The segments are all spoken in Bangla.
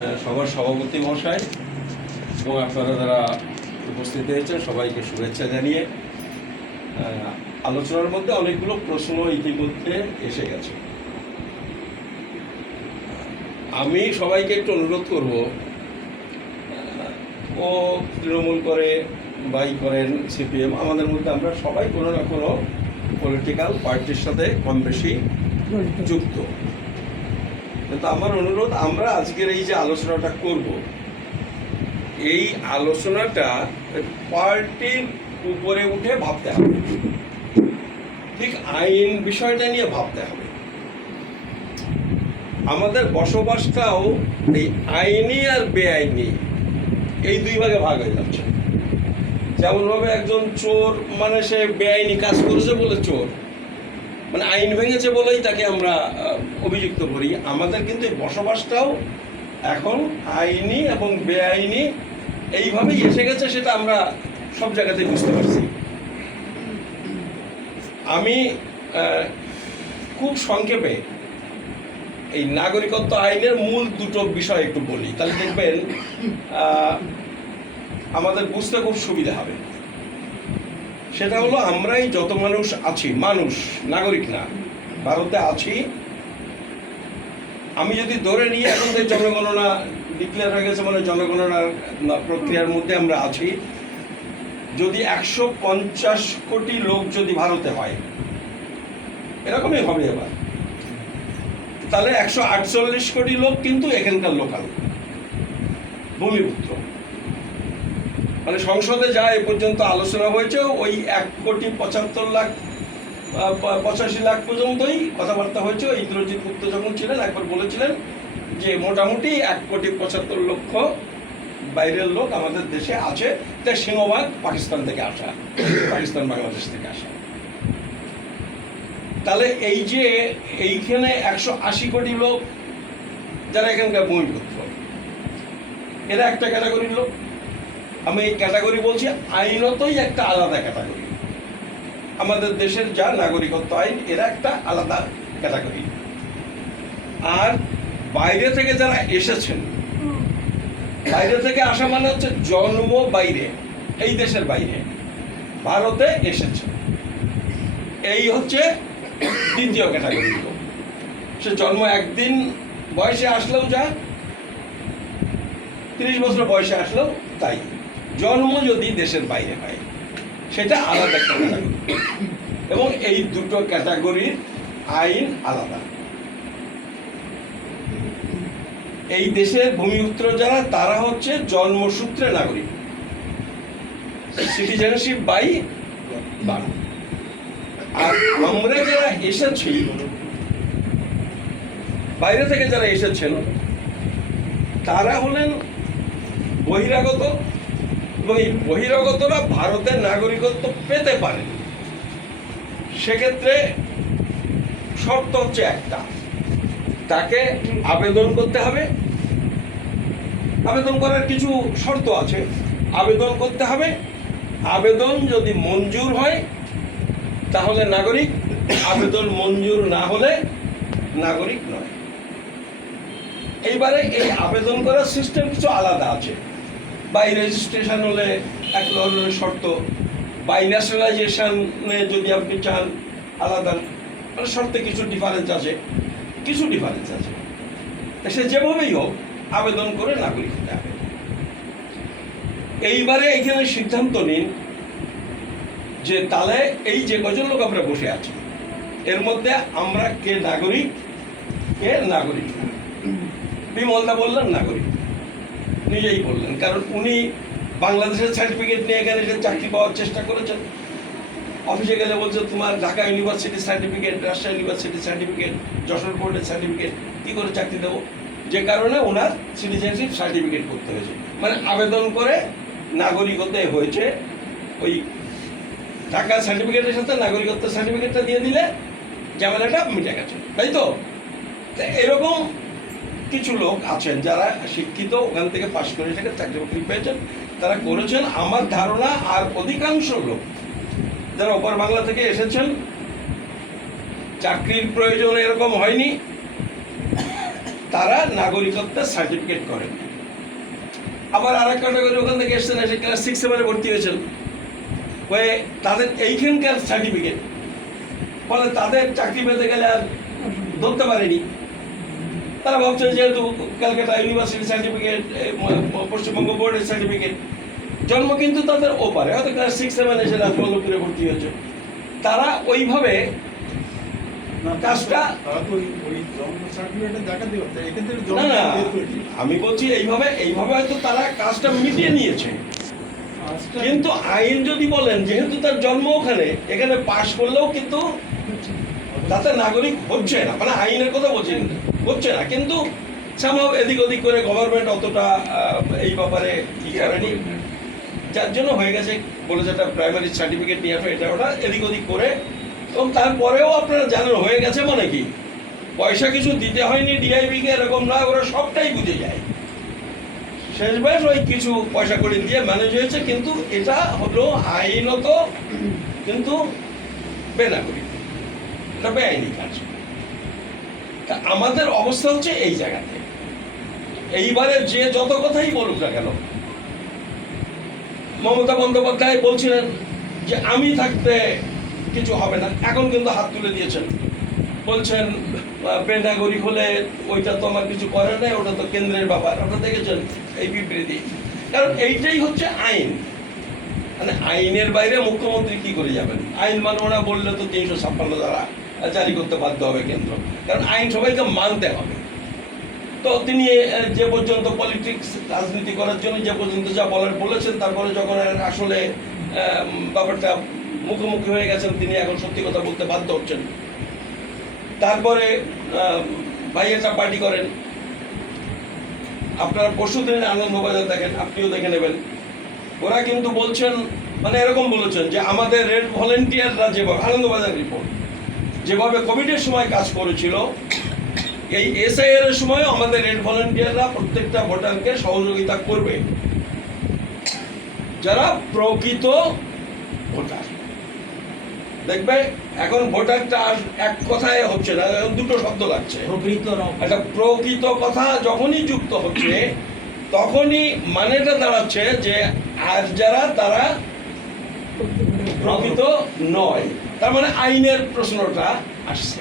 সবার সভাপতি মহাশয় এবং আপনারা যারা উপস্থিত হয়েছেন সবাইকে শুভেচ্ছা জানিয়ে আলোচনার মধ্যে অনেকগুলো প্রশ্ন ইতিমধ্যে এসে গেছে। আমি সবাইকে একটু অনুরোধ করব, ও তৃণমূল করে বাই করেন সিপিএম, আমাদের মধ্যে আমরা সবাই কোনো না কোনো পলিটিক্যাল পার্টির সাথে কম বেশি যুক্ত। কিন্তু আমার অনুরোধ, আমরা আজকের এই যে আলোচনাটা করব, এই আলোচনাটা পার্টির উপরে উঠে ভাবতে হবে, ঠিক আইন বিষয়টা নিয়ে ভাবতে হবে। আমাদের বসবাসটাও এই আইনি আর বেআইনি এই দুই ভাগে ভাগ হয়ে যাচ্ছে। যেমনভাবে একজন চোর মানে সে বেআইনি কাজ করেছে বলে চোর, মানে আইন ভেঙেছে বলেই তাকে আমরা অভিযুক্ত করি। আমাদের কিন্তু বসবাসটাও এখন আইনি এবং বেআইনি এইভাবেই এসে গেছে, সেটা আমরা সব জায়গাতে বুঝতে পারছি। আমি খুব সংক্ষেপে এই নাগরিকত্ব আইনের মূল দুটো বিষয় একটু বলি, তাহলে দেখবেন আমাদের বুঝতে খুব সুবিধা হবে। সেটা হলো, আমরাই যত মানুষ আছি, মানুষ নাগরিক না, ভারতে আছি। আমি যদি ধরে নিয়ে এখন যে জনগণনা ডিক্লেয়ার হয়ে গেছে, মানে জনগণনার প্রক্রিয়ার মধ্যে আমরা আছি, যদি 150 কোটি লোক যদি ভারতে হয়, এরকমই হবে এবার, তাহলে 148 কোটি লোক কিন্তু এখানকার লোকাল ভূমিপুত্র। মানে সংসদে যা এ পর্যন্ত আলোচনা হয়েছে, ওই 1,75,85,00,000 পর্যন্তই কথাবার্তা হয়েছে। ইন্দ্রজিৎ গুপ্ত যখন ছিলেন একবার বলেছিলেন যে মোটামুটি 1,75,00,000 বাইরের লোক আমাদের দেশে আছে, তাই সিংহভাগ পাকিস্তান থেকে আসা, পাকিস্তান বাংলাদেশ থেকে আসা। তাহলে এই যে এইখানে 180 কোটি লোক যারা এখানকার ভূমিপুত্র, এরা একটা ক্যাটাগরির লোক। আমি এই ক্যাটাগরি বলছি, আইনতই একটা আলাদা ক্যাটাগরি। আমাদের দেশের যা নাগরিকত্ব আইন, এরা একটা আলাদা ক্যাটাগরি। আর বাইরে থেকে যারা এসেছেন, বাইরে থেকে আসা মানে হচ্ছে জন্ম বাইরে, এই দেশের বাইরে ভারতে এসেছে, এই হচ্ছে দ্বিতীয় ক্যাটাগরি লোক। সে জন্ম একদিন বয়সে আসলেও যা, 30 বছর বয়সে আসলেও তাই। জন্ম যদি দেশের বাইরে হয়, সেটা আলাদা একটা ক্যাটাগরি, এবং এই দুটো ক্যাটাগরির আইন আলাদা। এই দেশের ভূমিপুত্র যারা, তারা হচ্ছে জন্মসূত্রে নাগরিক, সিটিজেনশিপ বাই বার্থ। আর আমরা যারা এসেছি, বাইরে থেকে যারা এসেছেন, তারা হলেন বহিরাগত, এবং এই বহিরাগতরা ভারতের নাগরিকত্ব পেতে পারেন। সেক্ষেত্রে শর্ত হচ্ছে একটা, তাকে আবেদন করতে হবে। আবেদন করার কিছু শর্ত আছে, আবেদন করতে হবে। আবেদন যদি মঞ্জুর হয় তাহলে নাগরিক, আবেদন মঞ্জুর না হলে নাগরিক নয়। এইবারে এই আবেদন করার সিস্টেম কিছু আলাদা আছে। বাই রেজিস্ট্রেশন হলে এক ধরনের শর্ত, বাই ন্যাশনালাইজেশনে যদি আপনি চান আলাদা, মানে শর্তে কিছু ডিফারেন্স আছে, সে যেভাবেই হোক আবেদন করে নাগরিক হতে হবে। এইবারে এখানে সিদ্ধান্ত নিন যে তাহলে এই যে কজন লোক আমরা বসে আছি, এর মধ্যে আমরা কে নাগরিক, কে নাগরিক না। বিমলদা বললেন নাগরিক, নিজেই বললেন, কারণ উনি বাংলাদেশের সার্টিফিকেট নিয়ে এখানে এসে চাকরি পাওয়ার চেষ্টা করেছেন। অফিসে গেলে বলছে তোমার ঢাকা ইউনিভার্সিটির সার্টিফিকেট, রাজশাহী ইউনিভার্সিটির সার্টিফিকেট, যশোর বোর্ডের সার্টিফিকেট, কী করে চাকরি দেবো? যে কারণে ওনার সিটিজেনশিপ সার্টিফিকেট করতে হয়েছে, মানে আবেদন করে নাগরিকত্ব হয়েছে। ওই ঢাকার সার্টিফিকেটের সাথে নাগরিকত্বের সার্টিফিকেটটা দিয়ে দিলে ঝামেলাটা মিটে গেছে, তাই তো? এরকম কিছু লোক আছেন যারা শিক্ষিত, ওখান থেকে পাশ করে এসে চাকরি বাকরি পেয়েছেন, তারা করেছেন। আমার ধারণা আর অধিকাংশ লোক যারা ওপার বাংলা থেকে এসেছেন, চাকরির প্রয়োজন এরকম হয়নি, তারা নাগরিকত্বের সার্টিফিকেট করেন। আবার আর এক ক্যাটাগরি ওখান থেকে এসছেন, এসে ক্লাস 6-7 ভর্তি হয়েছেন, হয়ে তাদের এইখানকার সার্টিফিকেট ফলে তাদের চাকরি পেতে গেলে আর ধরতে পারেনি। তারা ভাবছেন যেহেতু ক্যালকাটা ইউনিভার্সিটি সার্টিফিকেট, পশ্চিমবঙ্গ বোর্ডের সার্টিফিকেট, জন্ম কিন্তু তাদের ওপারে, হয়তো ক্লাস 6-7 এসে রাজবল্লভপুরে ভর্তি হয়েছে। তারা ওইভাবে কাজটা না না, আমি বলছি এইভাবে হয়তো তারা কাজটা মিটিয়ে নিয়েছে। কিন্তু আইন যদি বলেন যেহেতু তার জন্ম ওখানে, এখানে পাশ করলেও কিন্তু তাতে নাগরিক হচ্ছে না, মানে আইনের কথা বলছি, হচ্ছে না। কিন্তু সম্ভব এদিক ওদিক করে গভর্নমেন্ট অতটা এই ব্যাপারে ই করেনি, যার জন্য হয়ে গেছে, বলেছে একটা প্রাইমারি সার্টিফিকেট নিয়ে আসো, এটা ওটা এদিক ওদিক করে। এবং তারপরেও আপনারা জানেন হয়ে গেছে মানে কি, পয়সা কিছু দিতে হয়নি ডিআইবিকে, এরকম নয়, ওরা সবটাই বুঝে যায়। শেষবেশ ওই কিছু পয়সা করে দিয়ে ম্যানেজ হয়েছে, কিন্তু এটা হলো আইনত কিন্তু বেনাগরিক, এটা বেআইনি কাজ। তা আমাদের অবস্থা হচ্ছে এই জায়গাতে। এইবারে যে যত কথাই বলুক না কেন, মমতা বন্দ্যোপাধ্যায় বলছিলেন যে আমি থাকতে কিছু হবে না, এখন কিন্তু হাত তুলে দিয়েছেন, বলছেন বেনাগরিক হলে ওইটা তো আমার কিছু করার নেই, ওটা তো কেন্দ্রের ব্যাপার। আপনারা দেখেছেন এই বিবৃতি, কারণ এইটাই হচ্ছে আইন। মানে আইনের বাইরে মুখ্যমন্ত্রী কি করে যাবেন? আইন মানব না বললে তো 356 দ্বারা জারি করতে বাধ্য হবে কেন্দ্র, কারণ আইন সবাইকে মানতে হবে। তো তিনি যে পর্যন্ত পলিটিক্স রাজনীতি করার জন্য যে পর্যন্ত যা বলার বলেছেন, তারপরে যখন আসলে ব্যাপারটা মুখোমুখি হয়ে গেছেন, তিনি এখন সত্যি কথা বলতে বাধ্য হচ্ছেন। তারপরে ভাইয়েটা পার্টি করেন, আপনারা পরশুদিন আনন্দবাজার দেখেন, আপনিও দেখে নেবেন। ওরা কিন্তু বলছেন, মানে এরকম বলেছেন যে আমাদের রেড ভলেন্টিয়াররা যেভাবে, আনন্দবাজার রিপোর্ট, যেভাবে কোভিডের সময় কাজ করেছিল, এই এসআইআর এর সময় আমাদের রেড ভলেন্টিয়াররা প্রত্যেকটা ভোটারকে সহযোগিতা করবে যারা প্রকৃত ভোটার। দেখবে এখন ভোটারটা এক কথায় হচ্ছে না, দুটো শব্দ লাগছে। একটা প্রকৃত কথা যখনই যুক্ত হচ্ছে, তখনই মানেটা দাঁড়াচ্ছে যে আর যারা তারা প্রকৃত নয়, তার মানে আইনের প্রশ্নটা আসছে।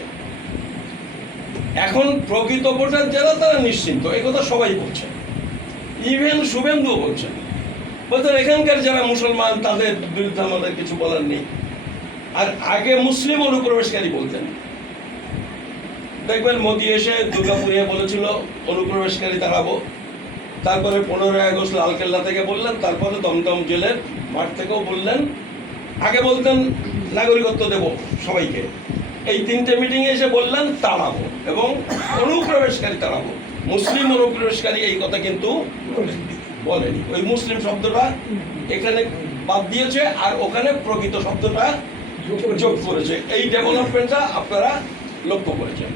এখন প্রকৃত ভোটার যারা তারা নিশ্চিন্ত, এই কথা সবাই বলছে, ইভেন শুভেন্দুও বলছেন। বলছেন এখানকার যারা মুসলমান তাদের বিরুদ্ধে আমাদের কিছু বলার নেই। আর আগে মুসলিম অনুপ্রবেশকারী বলতেন, দেখবেন মোদি এসে দুর্গাপুরে বলেছিল অনুপ্রবেশকারী তাড়াবো, তারপরে 15ই আগস্ট লালকেল্লা থেকে বললেন, তারপরে দমদম জেলের মাঠ থেকেও বললেন, আগে বলতেন নাগরিকত্ব দেব সবাইকে, এই 3টে মিটিংয়ে এসে বললেন তাড়াবো এবং অনুপ্রবেশকারী তাড়াবো। মুসলিম অনুপ্রবেশকারী এই কথা কিন্তু বলেনি, ওই মুসলিম শব্দটা এখানে বাদ দিয়েছে, আর ওখানে প্রকৃত শব্দটা যোগ করেছে। এই ডেভেলপমেন্টটা আপনারা লক্ষ্য করেছেন।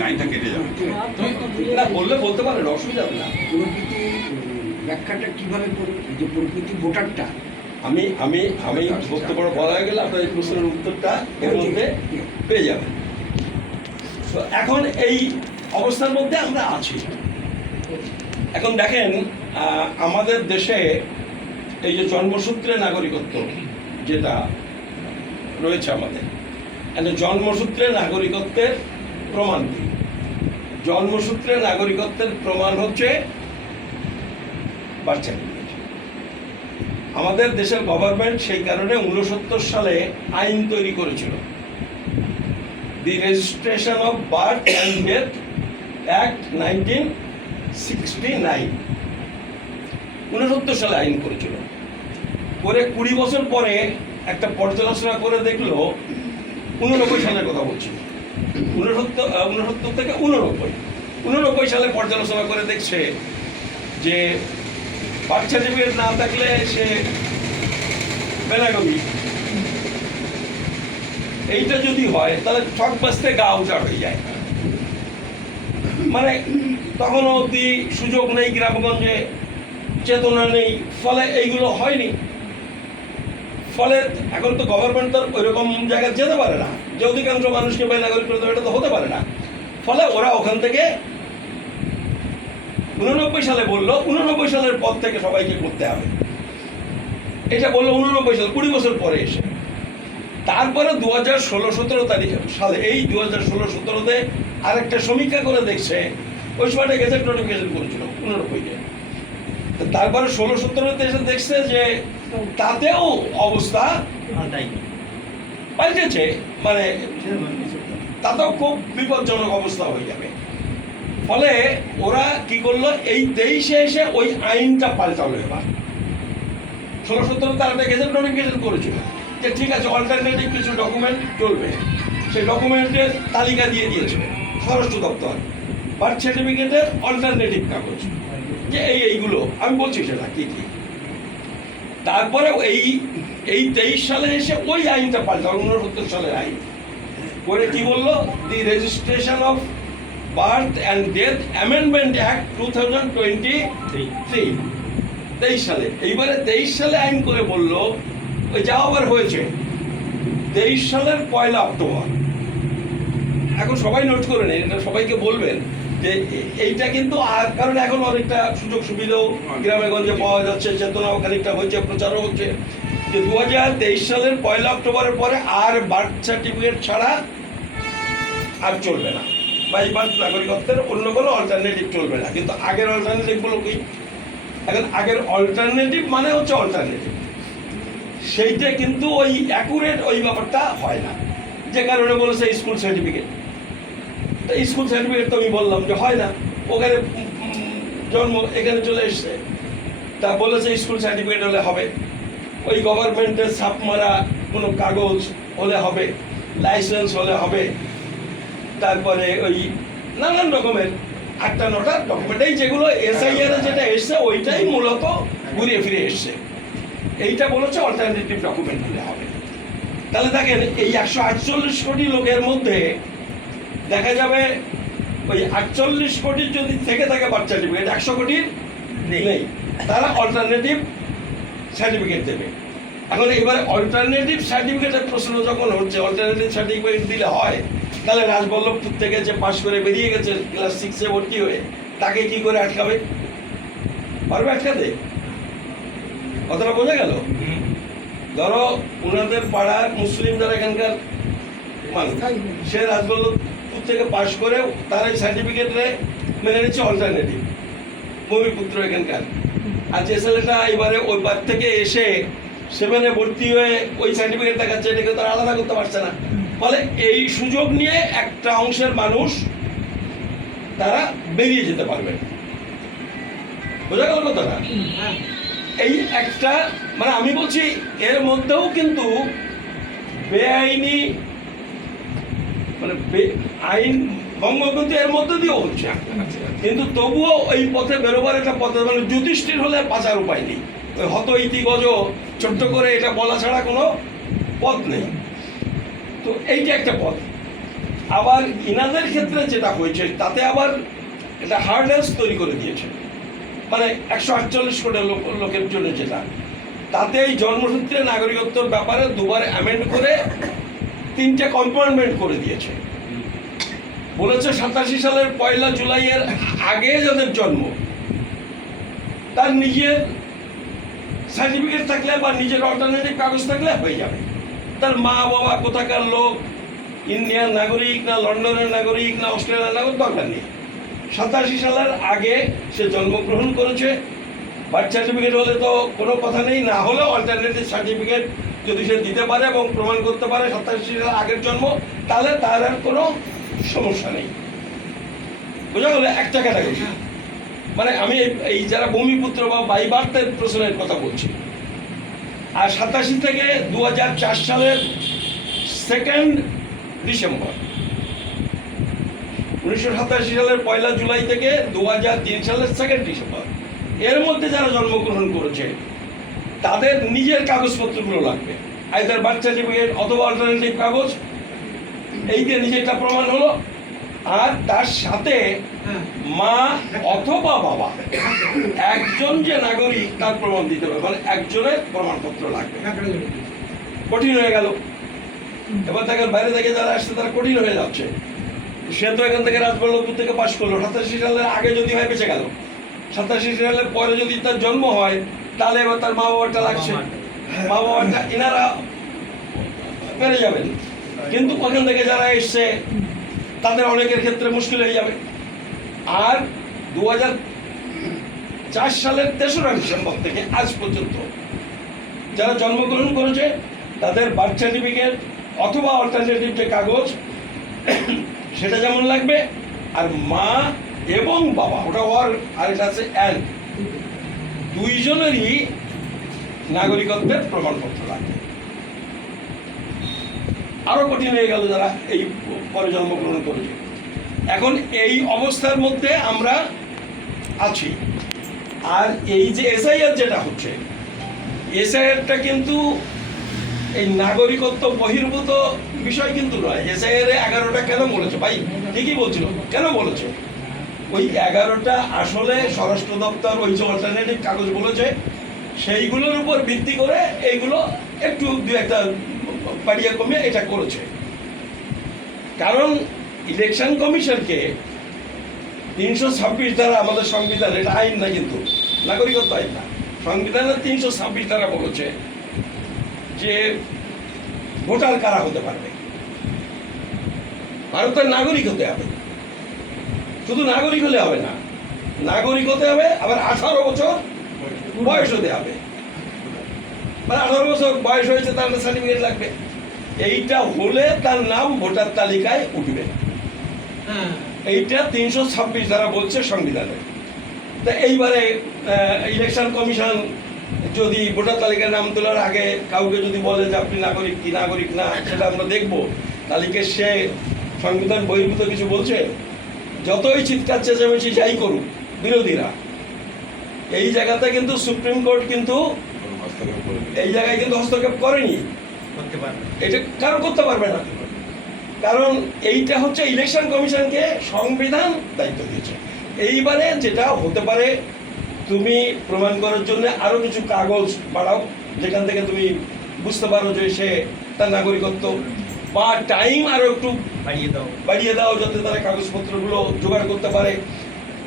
লাইনটা কেটে যাবে, না বললে বলতে পারেন, অসুবিধা না। ব্যাখ্যাটা কিভাবে করবে যে প্রকৃতি ভোটারটা? আমি আমি আমি বক্তব্য বলা হয়ে গেলে আপনার এই প্রশ্নের উত্তরটা এর মধ্যে পেয়ে যাবেন। তো এখন এই অবস্থার মধ্যে আমরা আছি। এখন দেখেন আমাদের দেশে এই যে জন্মসূত্রে নাগরিকত্ব যেটা রয়েছে আমাদের, জন্মসূত্রে নাগরিকত্বের প্রমাণ কি? জন্মসূত্রে নাগরিকত্বের প্রমাণ হচ্ছে বার্থ সার্টিফিকেট। আমাদের দেশের গভর্নমেন্ট সেই কারণে 69 সালে আইন তৈরি করেছিল, দি registration of birth and death act 1969। 69 সালে আইন করেছিল, করে 20 বছর পরে একটা পর্যালোচনা করে দেখলো, 89 সালের কথা বলছি, 69 থেকে 89 সালে পর্যালোচনা করে দেখছে যে বার্থ সার্টিফিকেট না থাকলে সে বেনাগরিক। এইটা যদি হয় তাহলে ঠক বাঁচতে গা উজাড় হয়ে যায়, মানে তখনও অব্দি সুযোগ নেই, গ্রামগঞ্জে চেতনা নেই, ফলে এইগুলো হয়নি। ফলে এখন তো গভর্নমেন্ট তো ওইরকম জায়গায় যেতে পারে না যে অধিকাংশ মানুষকে বেনাগরিক করে দেবে, এটা তো হতে পারে না। ফলে ওরা ওখান থেকে 89 সালে বললো 89 সালের পর থেকে সবাইকে করতে হবে, এটা বললো 89 সাল, 20 বছর পরে এসে। তারপরে 2016-17 সালে এই 2016-17-তে আরেকটা সমীক্ষা করে দেখছে, ওই সময়টা গেজেট নোটিফিকেশন করেছিল 89-তে। তারপরে 16-17-তে এসে দেখছে যে তাতেও অবস্থা পাল্টেছে, মানে তাতেও খুব বিপজ্জনক অবস্থা হয়ে যাবে। ফলে ওরা কি করলো, এই 23-এ এসে ওই আইনটা পাল্টালো। এবার 16-17-তে একটা গেজেট নোটিফিকেশন করেছিল যে ঠিক আছে অল্টারনেটিভ কিছু ডকুমেন্ট চলবে, সেই ডকুমেন্টের তালিকা দিয়ে দিয়েছিল স্বরাষ্ট্র দপ্তর, বার্থ সার্টিফিকেটের অল্টারনেটিভ কাগজ, যে এইগুলো আমি বলছি সেটা কি কি। তারপরে এই 23 সালে এসে ওই আইনটা পাল্টা, 69 সালের আইন করে কি বললো, দি registration of birth and death amendment act 2023 23 সালে। এইবারে 23 সালে আইন করে বললো, ওই যা আবার হয়েছে 23 সালের 1 অক্টোবর। এখন সবাই নোট করে নেন, এটা সবাইকে বলবেন যে এইটা কিন্তু, আর কারণ এখন অনেকটা সুযোগ সুবিধাও গ্রামে গঞ্জে পাওয়া যাচ্ছে, চেতনাও খানিকটা হচ্ছে, প্রচারও হচ্ছে, যে 2023 সালের 1 অক্টোবরের পরে আর বার্থ সার্টিফিকেট ছাড়া আর চলবে না, বা এই বার্থ নাগরিকত্বের অন্য কোনো অল্টারনেটিভ চলবে না। কিন্তু আগের অল্টারনেটিভগুলো কি, এখন আগের অল্টারনেটিভ মানে হচ্ছে অল্টারনেটিভ, সেইটা কিন্তু ওই অ্যাকুরেট ওই ব্যাপারটা হয় না, যে কারণে বলেছে স্কুল সার্টিফিকেট। তো স্কুল সার্টিফিকেট তো আমি বললাম যে হয় না, ওখানে জন্ম এখানে চলে এসছে, তা বলেছে স্কুল সার্টিফিকেট হলে হবে, ওই গভর্নমেন্টের ছাপ মারা কোনো কাগজ হলে হবে, লাইসেন্স হলে হবে, তারপরে ওই নানান রকমের 8-9টা ডকুমেন্ট, এই যেগুলো এসআইআর যেটা এসছে ওইটাই মূলত ঘুরিয়ে ফিরে এসছে। এইটা বলেছে অল্টারনেটিভ ডকুমেন্ট হলে হবে। তাহলে দেখেন এই 148 কোটি লোকের মধ্যে দেখা যাবে ওই 48 কোটির যদি থেকে থাকে বার্থ সার্টিফিকেট, 100 কোটির নেই, তারা অল্টারনেটিভ সার্টিফিকেট দেবে। এখন এবারে অল্টারনেটিভ সার্টিফিকেটের প্রশ্ন যখন হচ্ছে, অল্টারনেটিভ সার্টিফিকেট দিলে হয়, তাহলে রাজবল্লভপুর থেকে যে পাশ করে বেরিয়ে গেছে ক্লাস 6-এ ভর্তি হয়ে, তাকে কি করে আটকাবে? পারবে আটকাতে? কথাটা বোঝা গেল? ধরো ওনাদের পাড়ার মুসলিম যারা এখানকার মানুষ, সে রাজবল্লভপুর থেকে পাশ করে তার এই সার্টিফিকেটে মেনে নিচ্ছে অল্টারনেটিভ, ভূমিপুত্র এখানকার। আর যে ছেলেটা এবারে ওই বার থেকে এসে 7-এ ভর্তি হয়ে ওই সার্টিফিকেট দেখাচ্ছে, এটাকে তারা আলাদা করতে পারছে না। ফলে এই সুযোগ নিয়ে একটা অংশের মানুষ তারা বেরিয়ে যেতে পারবে। বোঝা গেল কথাটা? এই একটা, মানে আমি বলছি এর মধ্যেও কিন্তু বেআইনি, মানে আইন ভঙ্গ কিন্তু এর মধ্যে দিয়েও হচ্ছে, কিন্তু তবুও এই পথে বেরোবার একটা পথে, মানে যুধিষ্ঠির হলে বাঁচার উপায় নেই, ওই হত ইতি গজ ছোট্ট করে এটা বলা ছাড়া কোনো পথ নেই। তো এইটা একটা পথ। আবার ইনাদের ক্ষেত্রে যেটা হয়েছে তাতে আবার এটা হার্ডনেস তৈরি করে দিয়েছে, মানে 148 কোটি লোকের জন্য যেটা, তাতে এই জন্মসূত্রে নাগরিকত্বর ব্যাপারে দুবার অ্যামেন্ড করে 3টে কম্পার্টমেন্ট করে দিয়েছে। বলেছে 87 সালের 1 জুলাইয়ের আগে যাদের জন্ম, তার নিজের সার্টিফিকেট থাকলে বা নিজের অল্টারনেটিভ কাগজ থাকলে হয়ে যাবে। তার মা বাবা কোথাকার লোক, ইন্ডিয়ান নাগরিক না লন্ডনের নাগরিক না অস্ট্রেলিয়ার নাগরিক, দরকার নেই। 87 সালের আগে সে জন্মগ্রহণ করেছে, বার্থ সার্টিফিকেট হলে তো কোনো কথা নেই, না হলে অল্টারনেটিভ সার্টিফিকেট যদি সে দিতে পারে এবং প্রমাণ করতে পারে 87 সালের আগের জন্ম, তাহলে তার আর কোনো সমস্যা নেই। বোঝা গেল? একটা ক্যাটাগরি। মানে আমি এই যারা ভূমিপুত্র বা বাই বার্থের প্রশ্নের কথা বলছি। আর 87 থেকে 2004 সালের 2 ডিসেম্বর, 1987 সালের 1 জুলাই থেকে 2003 সালের 2 ডিসেম্বর, এর মধ্যে যারা জন্মগ্রহণ করেছে তাদের নিজের কাগজপত্রগুলো লাগবে, আইদার বার্থ সার্টিফিকেট অথবা অল্টারনেটিভ কাগজ, এই দিয়ে নিজেরটা প্রমাণ হলো। আর তার সাথে মা অথবা বাবা একজন যে নাগরিক তার প্রমাণ দিতে হবে, মানে একজনের প্রমাণপত্র লাগবে। কঠিন হয়ে গেল। এবার দেখেন বাইরে থেকে যারা আসছে তারা কঠিন হয়ে যাচ্ছে। সে তো এখান থেকে রাজবল্লভপুর থেকে পাশ করলো, 87 সালের আগে যদি হয় বেঁচে গেল, 87 সালের পরে যদি তার জন্ম হয় তাহলে এবার তার মা বাবাটা লাগছে, মা বাবাটা এনারা পেরে যাবেন। কিন্তু ওখান থেকে যারা এসছে তাদের অনেকের ক্ষেত্রে মুশকিল হয়ে যাবে। আর 2004 সালের 3রা ডিসেম্বর থেকে আজ পর্যন্ত যারা জন্মগ্রহণ করেছে তাদের বার্থ সার্টিফিকেট অথবা অল্টারনেটিভ যে কাগজ সেটা যেমন লাগবে, আর মা এবং বাবা ওটা ওর আর এটা আছে অ্যান্ড দুইজনেরই নাগরিকত্বের প্রমাণপত্র লাগবে। আরো কঠিন হয়ে গেল যারা এই পরে জন্মগ্রহণ করেছে। এখন এই অবস্থার মধ্যে আমরা আছি। আর এই যে এসআইআর যেটা হচ্ছে, এসআইআরটা কিন্তু এই নাগরিকত্ব বহির্ভূত বিষয় কিন্তু নয়। এসআইআর 11টা কেন বলেছে ভাই, ঠিকই বলছিল, কেন বলেছে? ওই 11টা আসলে স্বরাষ্ট্র দপ্তর ওই যে অল্টারনেটিভ কাগজ বলেছে সেইগুলোর উপর ভিত্তি করে এইগুলো একটু দু একটা বাড়িয়ে কমিয়ে এটা করেছে। কারণ ইলেকশন কমিশনকে 326 ধারা আমাদের সংবিধান, এটা আইন না কিন্তু নাগরিকত্ব আইন না, সংবিধানের 326 ধারা বলেছে যে ভোটার কারা হতে পারবে, ভারতের নাগরিক হতে হবে। শুধু নাগরিক হলে হবে না, নাগরিক হতে হবে, আবার 18 বছর বয়স হতে হবে, মানে 18 বছর বয়স হয়েছে তার সার্টিফিকেট লাগবে। এইটা হলে তার নাম ভোটার তালিকায় উঠবে। এইটা 326 ধারা বলছে সংবিধানে। তা এইবারে ইলেকশন কমিশন যদি ভোটার তালিকায় নাম তোলার আগে কাউকে যদি বলে যে আপনি নাগরিক কি নাগরিক না সেটা আমরা দেখবো, তালিকে সে সংবিধান বহির্ভূত কিছু বলছে, যতই চিৎকার চেঁচামেচি যাই করুক বিরোধীরা, এই জায়গাতে কিন্তু সুপ্রিম কোর্ট কিন্তু এই জায়গায় কিন্তু হস্তক্ষেপ করেনি, এটা কারো করতে পারবে না। কারণ এইটা হচ্ছে ইলেকশন কমিশনকে সংবিধান দায়িত্ব দিয়েছে। এইবারে যেটা হতে পারে, তুমি প্রমাণ করার জন্য আরো কিছু কাগজ বাড়াও যেখান থেকে তুমি বুঝতে পারো যে সে তার নাগরিকত্ব, বা টাইম আরো একটু বাড়িয়ে দাও যাতে তারা কাগজপত্রগুলো জোগাড় করতে পারে।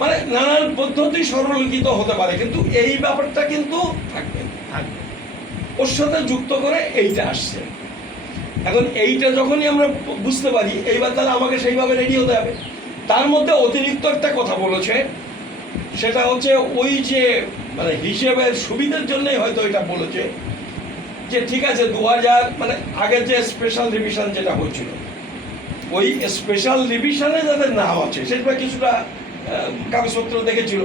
মানে নানান পদ্ধতি সরলীকৃত হতে পারে, কিন্তু এই ব্যাপারটা কিন্তু থাকবে, ওর সাথে যুক্ত করে এইটা আসছে। এখন এইটা যখনই আমরা বুঝতে পারি, এইবার তাহলে আমাকে সেইভাবে রেডি হতে হবে। তার মধ্যে অতিরিক্ত একটা কথা বলেছে, সেটা হচ্ছে ওই যে মানে হিসেবের সুবিধার জন্যই হয়তো এটা বলেছে যে ঠিক আছে 2000 মানে আগের যে স্পেশাল রিভিশন যেটা হয়েছিল, ওই স্পেশাল রিভিশনে যাদের নাম আছে সেটা কিছুটা কাগজপত্র দেখেছিল।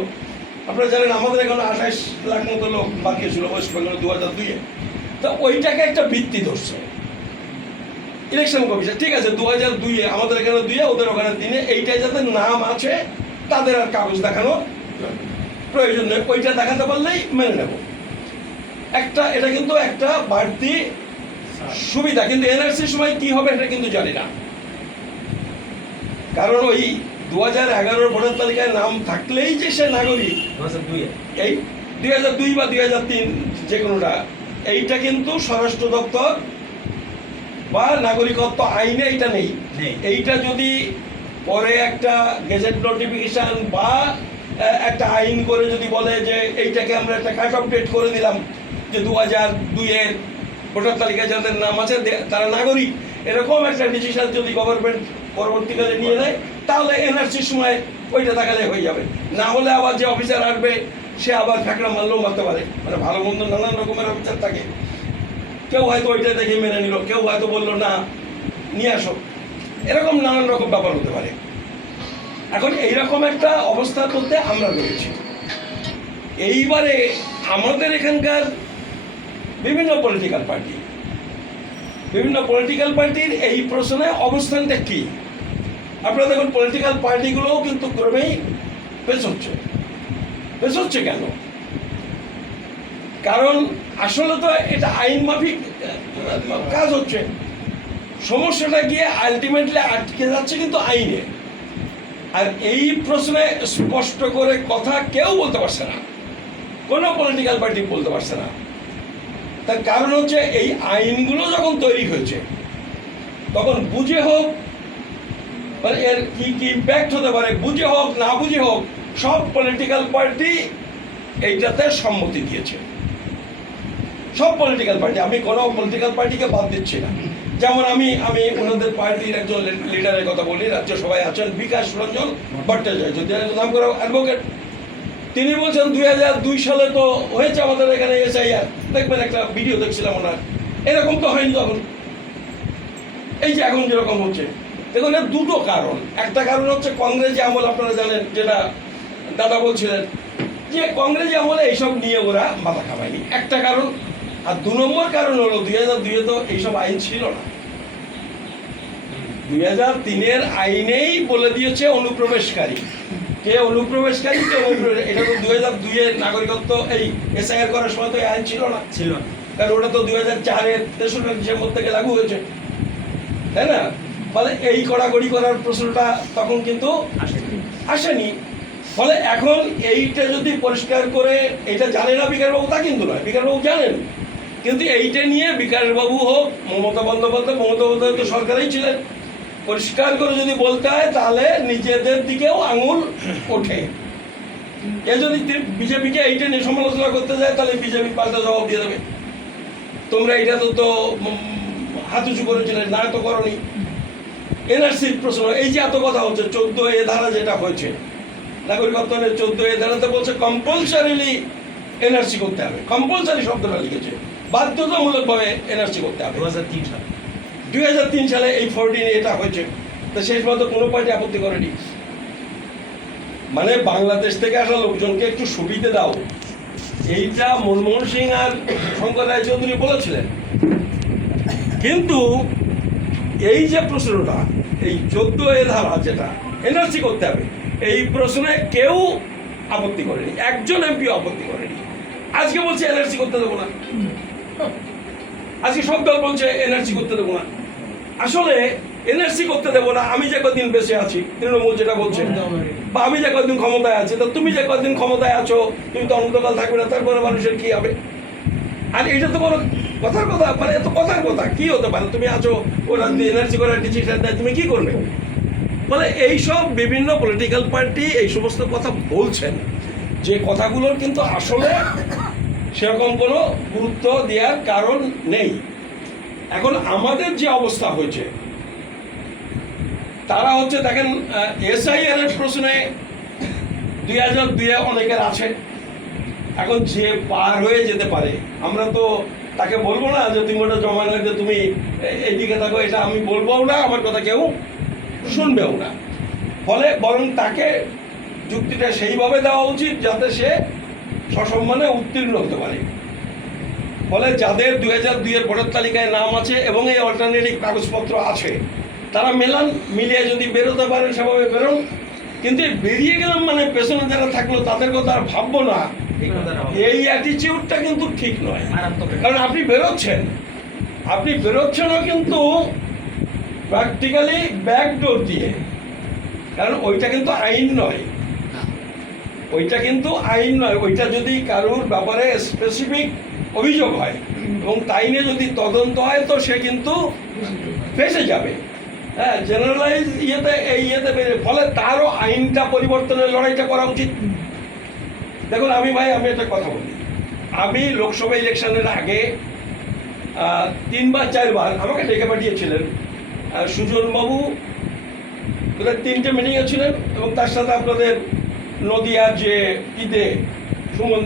আপনারা জানেন আমাদের এখন 28 লাখ মতো লোক বাকি ছিল ওয়েস্ট বেঙ্গল 2002-এ। তো ওইটাকে একটা ভিত্তি ধরছে ইলেকশন কমিশন। ঠিক আছে 2002-এ আমাদের এখানে 2-এ, ওদের ওখানে 3-এ, এইটাই যাদের নাম আছে তাদের আর কাগজ দেখানো প্রয়োজন নেই, ওইটা দেখাতে পারলেই মেনে নেব। একটা এটা কিন্তু একটা বাড়তি সুবিধা, কিন্তু এনআরসির সময় কি হবে এটা কিন্তু জানি না। কারণ ওই 2011 ভোটার তালিকায় নাম থাকলেই যে সে নাগরিক, এই 2002 বা 2003 যে কোনোটা, এইটা কিন্তু স্বরাষ্ট্র দপ্তর বা নাগরিকত্ব আইনে এইটা নেই। এইটা যদি পরে একটা গেজেট নোটিফিকেশন বা একটা আইন করে যদি বলে যে এইটাকে আমরা একটা কাট অফ ডেট করে দিলাম যে 2002-এর ভোটার তালিকায় যাদের নাম আছে তারা নাগরিক, এরকম একটা ডিসিশন যদি গভর্নমেন্ট পরবর্তীকালে নিয়ে নেয়, তাহলে এনআরসির সময় ওইটা দেখালে হয়ে যাবে। না হলে আবার যে অফিসার আসবে সে আবার ফ্যাকড়া মারলেও মারতে পারে, মানে ভালো মন্দ নানান রকমের অফিসার থাকে। কেউ হয়তো ওইটা দেখে মেনে নিল, কেউ হয়তো বললো না নিয়ে আসো, এরকম নানান রকম ব্যাপার হতে পারে। এখন এইরকম একটা অবস্থার মধ্যে আমরা রয়েছি। এইবারে আমাদের এখানকার বিভিন্ন পলিটিক্যাল পার্টির এই প্রশ্নে অবস্থানটা কি? আপনারা দেখুন পলিটিক্যাল পার্টিগুলোও কিন্তু ক্রমেই পেছচ্ছে কেন? কারণ আসলে তো এটা আইন মাফিক কাজ হচ্ছে, সমস্যাটা গিয়ে আলটিমেটলি আটকে যাচ্ছে কিন্তু আইনে। আর এই প্রশ্নে স্পষ্ট করে কথা কেউ বলতে পারছে না, কোনো পলিটিক্যাল পার্টি বলতে পারছে না তার কারণ হচ্ছে এই আইনগুলো যখন তৈরি হয়েছে তখন বুঝে হোক, মানে এর কি কি ইম্প্যাক্ট হতে পারে, বুঝে হোক না বুঝে হোক, সব পলিটিক্যাল পার্টি এইটাতে সম্মতি দিয়েছে। সব পলিটিক্যাল পার্টি, আমি কোনো পলিটিক্যাল পার্টিকে বাদ দিচ্ছি না। যেমন আমি ওনাদের পার্টির একজন লিডারের কথা বলি, রাজ্যসভায় আছেন বিকাশ রঞ্জন ভট্টাচার্য, যদি নাম করা অ্যাডভোকেট। তিনি বলছেন 2002 সালে তো হয়েছে আমাদের এখানে এসআইআর, দেখবেন একটা ভিডিও দেখছিলাম ওনার, এরকম তো হয়নি তখন, এই যে এখন যেরকম হচ্ছে। দেখুন এর দুটো কারণ। একটা কারণ হচ্ছে কংগ্রেসি আমল, আপনারা জানেন, যেটা দাদা বলছিলেন যে কংগ্রেসি আমলে এইসব নিয়ে ওরা মাথা খাবায়নি, একটা কারণ। আর 2 নম্বর কারণ হলো 2002-এ তো এইসব আইন ছিল না। 2003-এর আইনেই বলে দিয়েছে অনুপ্রবেশকারী কে অনুপ্রবেশকারী কে এটা তো 2002-এর নাগরিকত্ব এই এসআইআর করার সময় তো এই আইন ছিল না, কারণ ওটা তো 2004-এর 3রা ডিসেম্বর থেকে লাগু হয়েছে, তাই না? ফলে এই কড়াকড়ি করার প্রশ্নটা তখন কিন্তু আসেনি। ফলে এখন এইটা যদি পরিষ্কার করে, এটা জানে না বিকাশবাবু তা কিন্তু নয়, বিকাশবাবু জানেন, কিন্তু এইটা নিয়ে বিকাশবাবু হোক, মমতা বন্দ্যোপাধ্যায় তো সরকারেই ছিলেন, পরিষ্কার করে যদি বলতে হয় তাহলে নিজেদের দিকেও আঙুল ওঠে। এ যদি বিজেপিকে এইটা নিয়ে সমালোচনা করতে যায় তাহলে বিজেপি পাল্টা জবাব দিয়ে দেবে, তোমরা এটা তো হাত উঁচু করেছিলে, না তো করনি। এনআরসির প্রশ্ন, এই যে এত কথা হচ্ছে 14A ধারা যেটা হয়েছে নাগরিকত্বের 14A ধারাতে বলছে কম্পালসারিলি এনআরসি করতে হবে, কম্পালসারি শব্দটা লিখেছে, বাধ্যতামূলকভাবে এনআরসি করতে হবে। 2003 সালে এই 14 এটা হয়েছে, তো শেষ পর্যন্ত কোনো পার্টি আপত্তি করেনি। মানে বাংলাদেশ থেকে আসা লোকজনকে একটু সুবিধে দাও, এইটা মনমোহন সিং আর শঙ্কর রায়চৌধুরী বলেছিলেন। কিন্তু এই যে প্রশ্নটা, এই 14A ধারা যেটা এনআরসি করতে হবে, এই প্রশ্নে কেউ আপত্তি করেনি, একজন এমপিও আপত্তি করেনি। আজকে বলছে এনআরসি করতে দেবো না, আজকে সব দল বলছে এনআরসি করতে দেবো না। আসলে এনআরসি করতে দেবো না, আমি যে কদিন বেঁচে আছি, তৃণমূল যেটা বলছে, বা আমি যে কদিন ক্ষমতায় আছি, তা তুমি যে কদিন ক্ষমতায় আছো তুমি তো অনন্তকাল থাকবে না, তারপরে মানুষের কি হবে? আর এটা তো কোনো কথার কথা, মানে এত কথার কথা কি হতে পারে? তুমি আছো, ওরা এনআরসি করার ডিসিশন দেয়, তুমি কি করবে? বলে এইসব বিভিন্ন পলিটিক্যাল পার্টি এই সমস্ত কথা বলছেন, যে কথাগুলোর কিন্তু আসলে সেরকম কোনো গুরুত্ব দেওয়ার কারণ নেই। এখন আমাদের যে অবস্থা হয়েছে, তারা হচ্ছে দেখেন এসআইআর এর প্রশ্নে 2002-এ অনেকের আছে, এখন যে পার হয়ে যেতে পারে, আমরা তো তাকে বলবো না যে তুমি ওটা জমা নিলে তুমি এইদিকে থাকো, এটা আমি বলবোও না, আমার কথা কেউ শুনবেও না। ফলে বরং তাকে যুক্তিটা সেইভাবে দেওয়া উচিত যাতে সে সসম্মানে উত্তীর্ণ হতে পারে। ফলে যাদের 2002-এর ভোটার তালিকায় নাম আছে এবং এই অল্টারনেটিভ কাগজপত্র আছে, তারা মিলিয়ে যদি বেরোতে পারেন সেভাবে বেরোন। কিন্তু বেরিয়ে গেলাম মানে পেছনে যারা থাকলো তাদের কথা আর ভাববো না, এই অ্যাটিচিউডটা কিন্তু ঠিক নয়। কারণ আপনি বেরোচ্ছেনও কিন্তু প্র্যাকটিক্যালি ব্যাকডোর দিয়ে, কারণ ওইটা কিন্তু আইন নয়, ওইটা যদি কারোর ব্যাপারে স্পেসিফিক অভিযোগ হয় এবং তাই নিয়ে যদি তদন্ত হয় তো সে কিন্তু ফেসে যাবে। হ্যাঁ, জেনারেলাইজ ইয়েতে ফলে তারও আইনটা পরিবর্তনের লড়াইটা করা উচিত। দেখুন আমি একটা কথা বলি, আমি লোকসভা ইলেকশনের আগে 3 বা 4 বার আমাকে ডেকে পাঠিয়েছিলেন সুজনবাবু, 3টে মিটিংয়ে ছিলেন, এবং তার সাথে আপনাদের নদিয়ার যে সুমন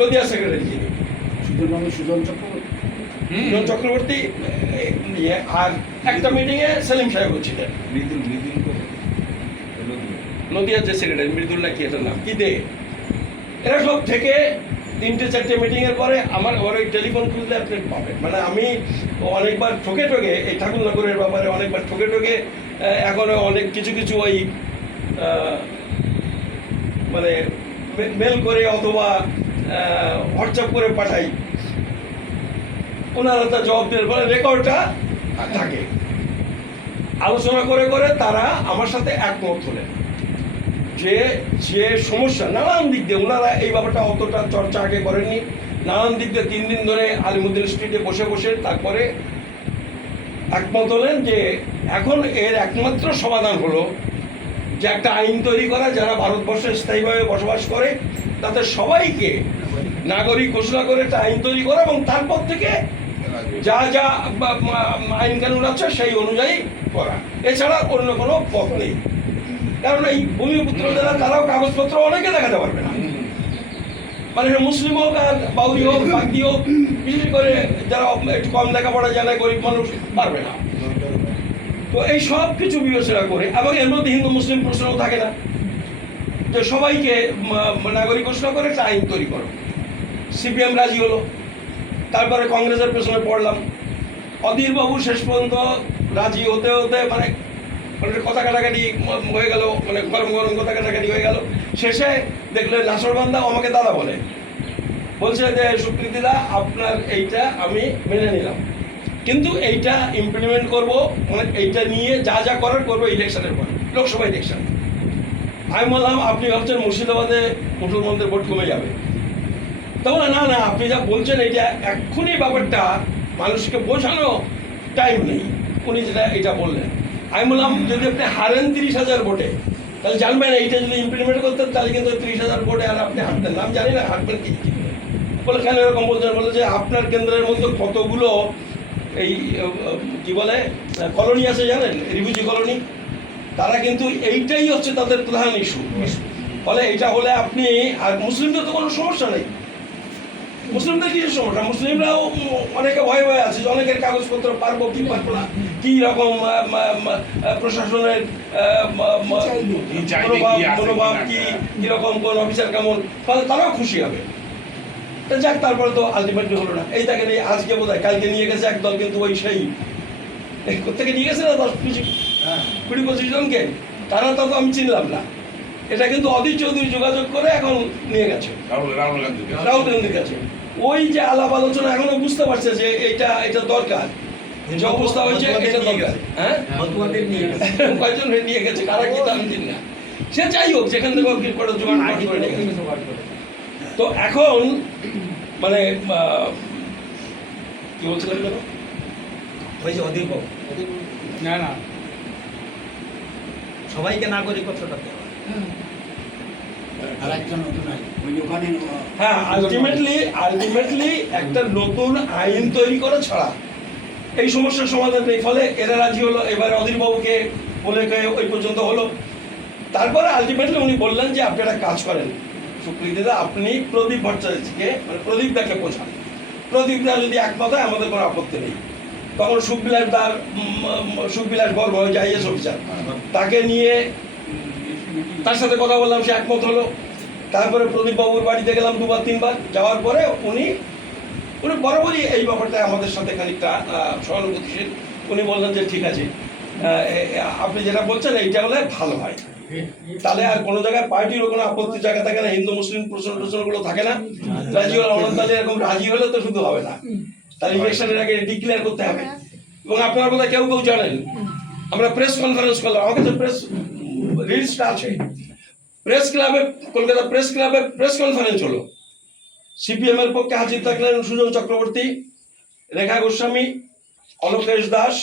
নদিয়া সেক্রেটারি যিনি সুজন চক্রবর্তী, আর একটা মিটিংয়ে সেলিম সাহেব ছিলেন, নদিয়ার যে সেক্রেটারি মৃদুল নাকি এটার নাম এরা সব থেকে 3-4টে মিটিংয়ের পরে আমার ওই টেলিফোন খুললে আপনি পাবেন। মানে আমি অনেকবার ঠকে এই ঠাকুরনগরের ব্যাপারে অনেকবার ঠকে এখনো অনেক কিছু ওই মানে মেল করে অথবা হোয়াটসঅ্যাপ করে পাঠাই, ওনারা তা জবাব দেওয়ার পরে রেকর্ডটা থাকে। আলোচনা করে তারা আমার সাথে একমত হলেন যে সমস্যা নানান দিক দিয়ে, ওনারা এই ব্যাপারটা অতটা চর্চা আগে করেননি, নানান দিক দিয়ে 3 দিন ধরে আলিমুদ্দিন স্ট্রিটে বসে বসে তারপরে একমত হলেন যে এখন এর একমাত্র সমাধান হলো যে একটা আইন তৈরি করা, যারা ভারতবর্ষে স্থায়ীভাবে বসবাস করে তাদের সবাইকে নাগরিক ঘোষণা করে একটা আইন তৈরি করা, এবং তারপর থেকে যা যা আইন কানুন আছে সেই অনুযায়ী করা, এছাড়া অন্য কোনো পথ নেই। কারণ এই ভূমিপুত্র যারা তারাও কাগজপত্র অনেকে দেখাতে পারবে না, মানে মুসলিম হোক আর বাউরি হোক বাগদি হোক, বিশেষ করে যারা একটু কম লেখাপড়া জানে গরিব মানুষ পারবে না। তো এই সব কিছু বিবেচনা করে, এবং এর মধ্যে হিন্দু মুসলিম প্রশ্নও থাকে না, যে সবাইকে নাগরিক ঘোষণা করে একটা আইন তৈরি করো। সিপিএম রাজি হলো, তারপরে কংগ্রেসের পেছনে পড়লাম। অধীরবাবু শেষ পর্যন্ত রাজি হতে হতে মানে কথা কাটাকাটি হয়ে গেল, মানে গরম গরম কথা কাটাকাটি হয়ে গেল। শেষে দেখলেন নাসরবান্দা আমাকে দাদা বলছে যে সুকৃতিদা আপনার এইটা আমি মেনে নিলাম, কিন্তু এইটা ইমপ্লিমেন্ট করব, মানে এইটা নিয়ে যা যা করার করবো ইলেকশনের পর, লোকসভা ইলেকশন। আমি বললাম আপনি ভাবছেন মুর্শিদাবাদে মুসলমানদের ভোট কমে যাবে? তখন না না, আপনি যা বলছেন এইটা এক্ষুনি ব্যাপারটা মানুষকে বোঝানো টাইম নেই। উনি যেটা এটা বললেন, আমি বললাম যদি আপনি হারেন 30,000 ভোটে, তাহলে জানবেন এইটা যদি ইমপ্লিমেন্ট করতেন তাহলে কিন্তু 30,000 ভোটে আর আপনি হারতেন না। আমি জানি না হারবেন কি বলে, কেন এরকম বলছেন? বলে যে আপনার কেন্দ্রের মধ্যে কতগুলো এই কি বলে কলোনি আছে জানেন, রিফিউজি কলোনি, তারা কিন্তু এইটাই হচ্ছে তাদের প্রধান ইস্যু। ফলে এটা হলে আপনি, আর মুসলিমদের তো কোনো সমস্যা নেই, মুসলিমদের কিছু সমস্যা, মুসলিমরাও অনেকে ভয়ে ভয়ে আছে, অনেকের কাগজপত্র পারবো কি পারবো না, কি রকম প্রশাসনের মনোভাব কি, কিরকম কোন অফিসার কেমন, ফলে তারাও খুশি হবে। যাক, তারপরে তো আলটিমেটলি হলো না। এই তাকে নিয়ে আজকে বোধ হয় কালকে নিয়ে গেছে একদল, কিন্তু ওই সেই কোথেকে নিয়ে গেছে না 10-20-25 জনকে, তারা তো আমি চিনলাম না। এটা কিন্তু অধীর চৌধুরী যোগাযোগ করে এখন নিয়ে গেছে রাহুল গান্ধীর কাছে। ওই যে আলাপ আলোচনা এখনো বুঝতে পারছে যে এটা দরকার, যে অবস্থা হয়েছে এটা দরকার। হ্যাঁ, কয়েকজন নিয়ে গেছে, কারা কি তা আমি জানি না। সে যাই হোক, যেখান থেকে করে জোগাড় করে নিয়ে গেছে। তো এখন মানে কি বলছিলাম যেন, ওই যে অধীর বাবু না সবাইকে নাগরিকত্বটা দেওয়া, আর একটা নতুন আইন ওই যে ওখানে হ্যাঁ, আলটিমেটলি একটা নতুন আইন তৈরি করা ছাড়া এই সমস্যার সমাধান নেই। ফলে এরা রাজি হলো, এবারে অধীরবাবুকে বলে ওই পর্যন্ত হলো। তারপরে আলটিমেটলি উনি বললেন যে আপনি একটা কাজ করেন সুকৃতিদা, আপনি প্রদীপ ভট্টাচার্যকে মানে প্রদীপ দাকে বোঝান, প্রদীপ দা যদি একমত হয় আমাদের কোনো আপত্তি নেই। তখন সুখবিলাস বর্মা হয়ে যায় অফিসার, তাকে নিয়ে তার সাথে কথা বললাম, সে একমত হলো। তারপরে প্রদীপ বাবুর বাড়িতে গেলাম 2-3 বার, যাওয়ার পরে উনি বরাবরই এই ব্যাপারটা আমাদের সাথে খানিকটা সহানুভূতিশীল। উনি বললেন যে ঠিক আছে, আপনি যেটা বলছেন এইটা হলে ভালো হয়, তাহলে আর কোনো জায়গায় পার্টিরও কোনো আপত্তির জায়গা থাকে না, হিন্দু মুসলিম প্রশ্নগুলো থাকে না। রাজি হলে তাহলে এরকম রাজি হলে তো শুধু হবে না, তাহলে ইলেকশনের আগে ডিক্লেয়ার করতে হবে। এবং আপনারা বোধহয় কেউ জানেন, আমরা প্রেস কনফারেন্স করলাম, আমার কাছে প্রেস রিলসটা আছে, প্রেস ক্লাবে, কলকাতা প্রেস ক্লাবে প্রেস কনফারেন্স হলো। সিপিএম এর পক্ষে হাজির থাকলেন সুজন চক্রবর্তী, রেখা গোস্বামী, অলোকেশ দাস,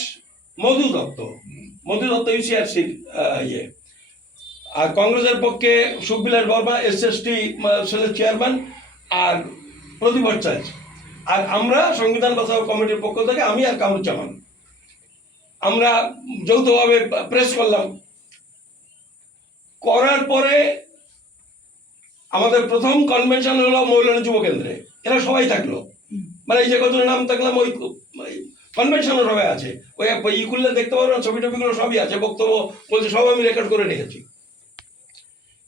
মধু দত্ত ইউসিআরসির ইয়ে, আর কংগ্রেসের পক্ষে সুখবিলাস বর্মা এসএসটি সেলের চেয়ারম্যান, আর প্রদীপ ভট্টাচার্য, আর আমরা সংবিধান বাঁচাও কমিটির পক্ষ থেকে আমি আর কামরুজ্জামান, আমরা যৌথভাবে প্রেস করলাম। করার পরে আমাদের প্রথম কনভেনশন হলো মৌলানা যুব কেন্দ্রে, এরা সবাই থাকলো, মানে এই যে কত নাম থাকলাম ওই কনভেনশনও সবাই আছে, ওই ই খুললে দেখতে পারবেন, ছবি টবিগুলো সবই আছে, বক্তব্য বলছে সব আমি রেকর্ড করে রেখেছি।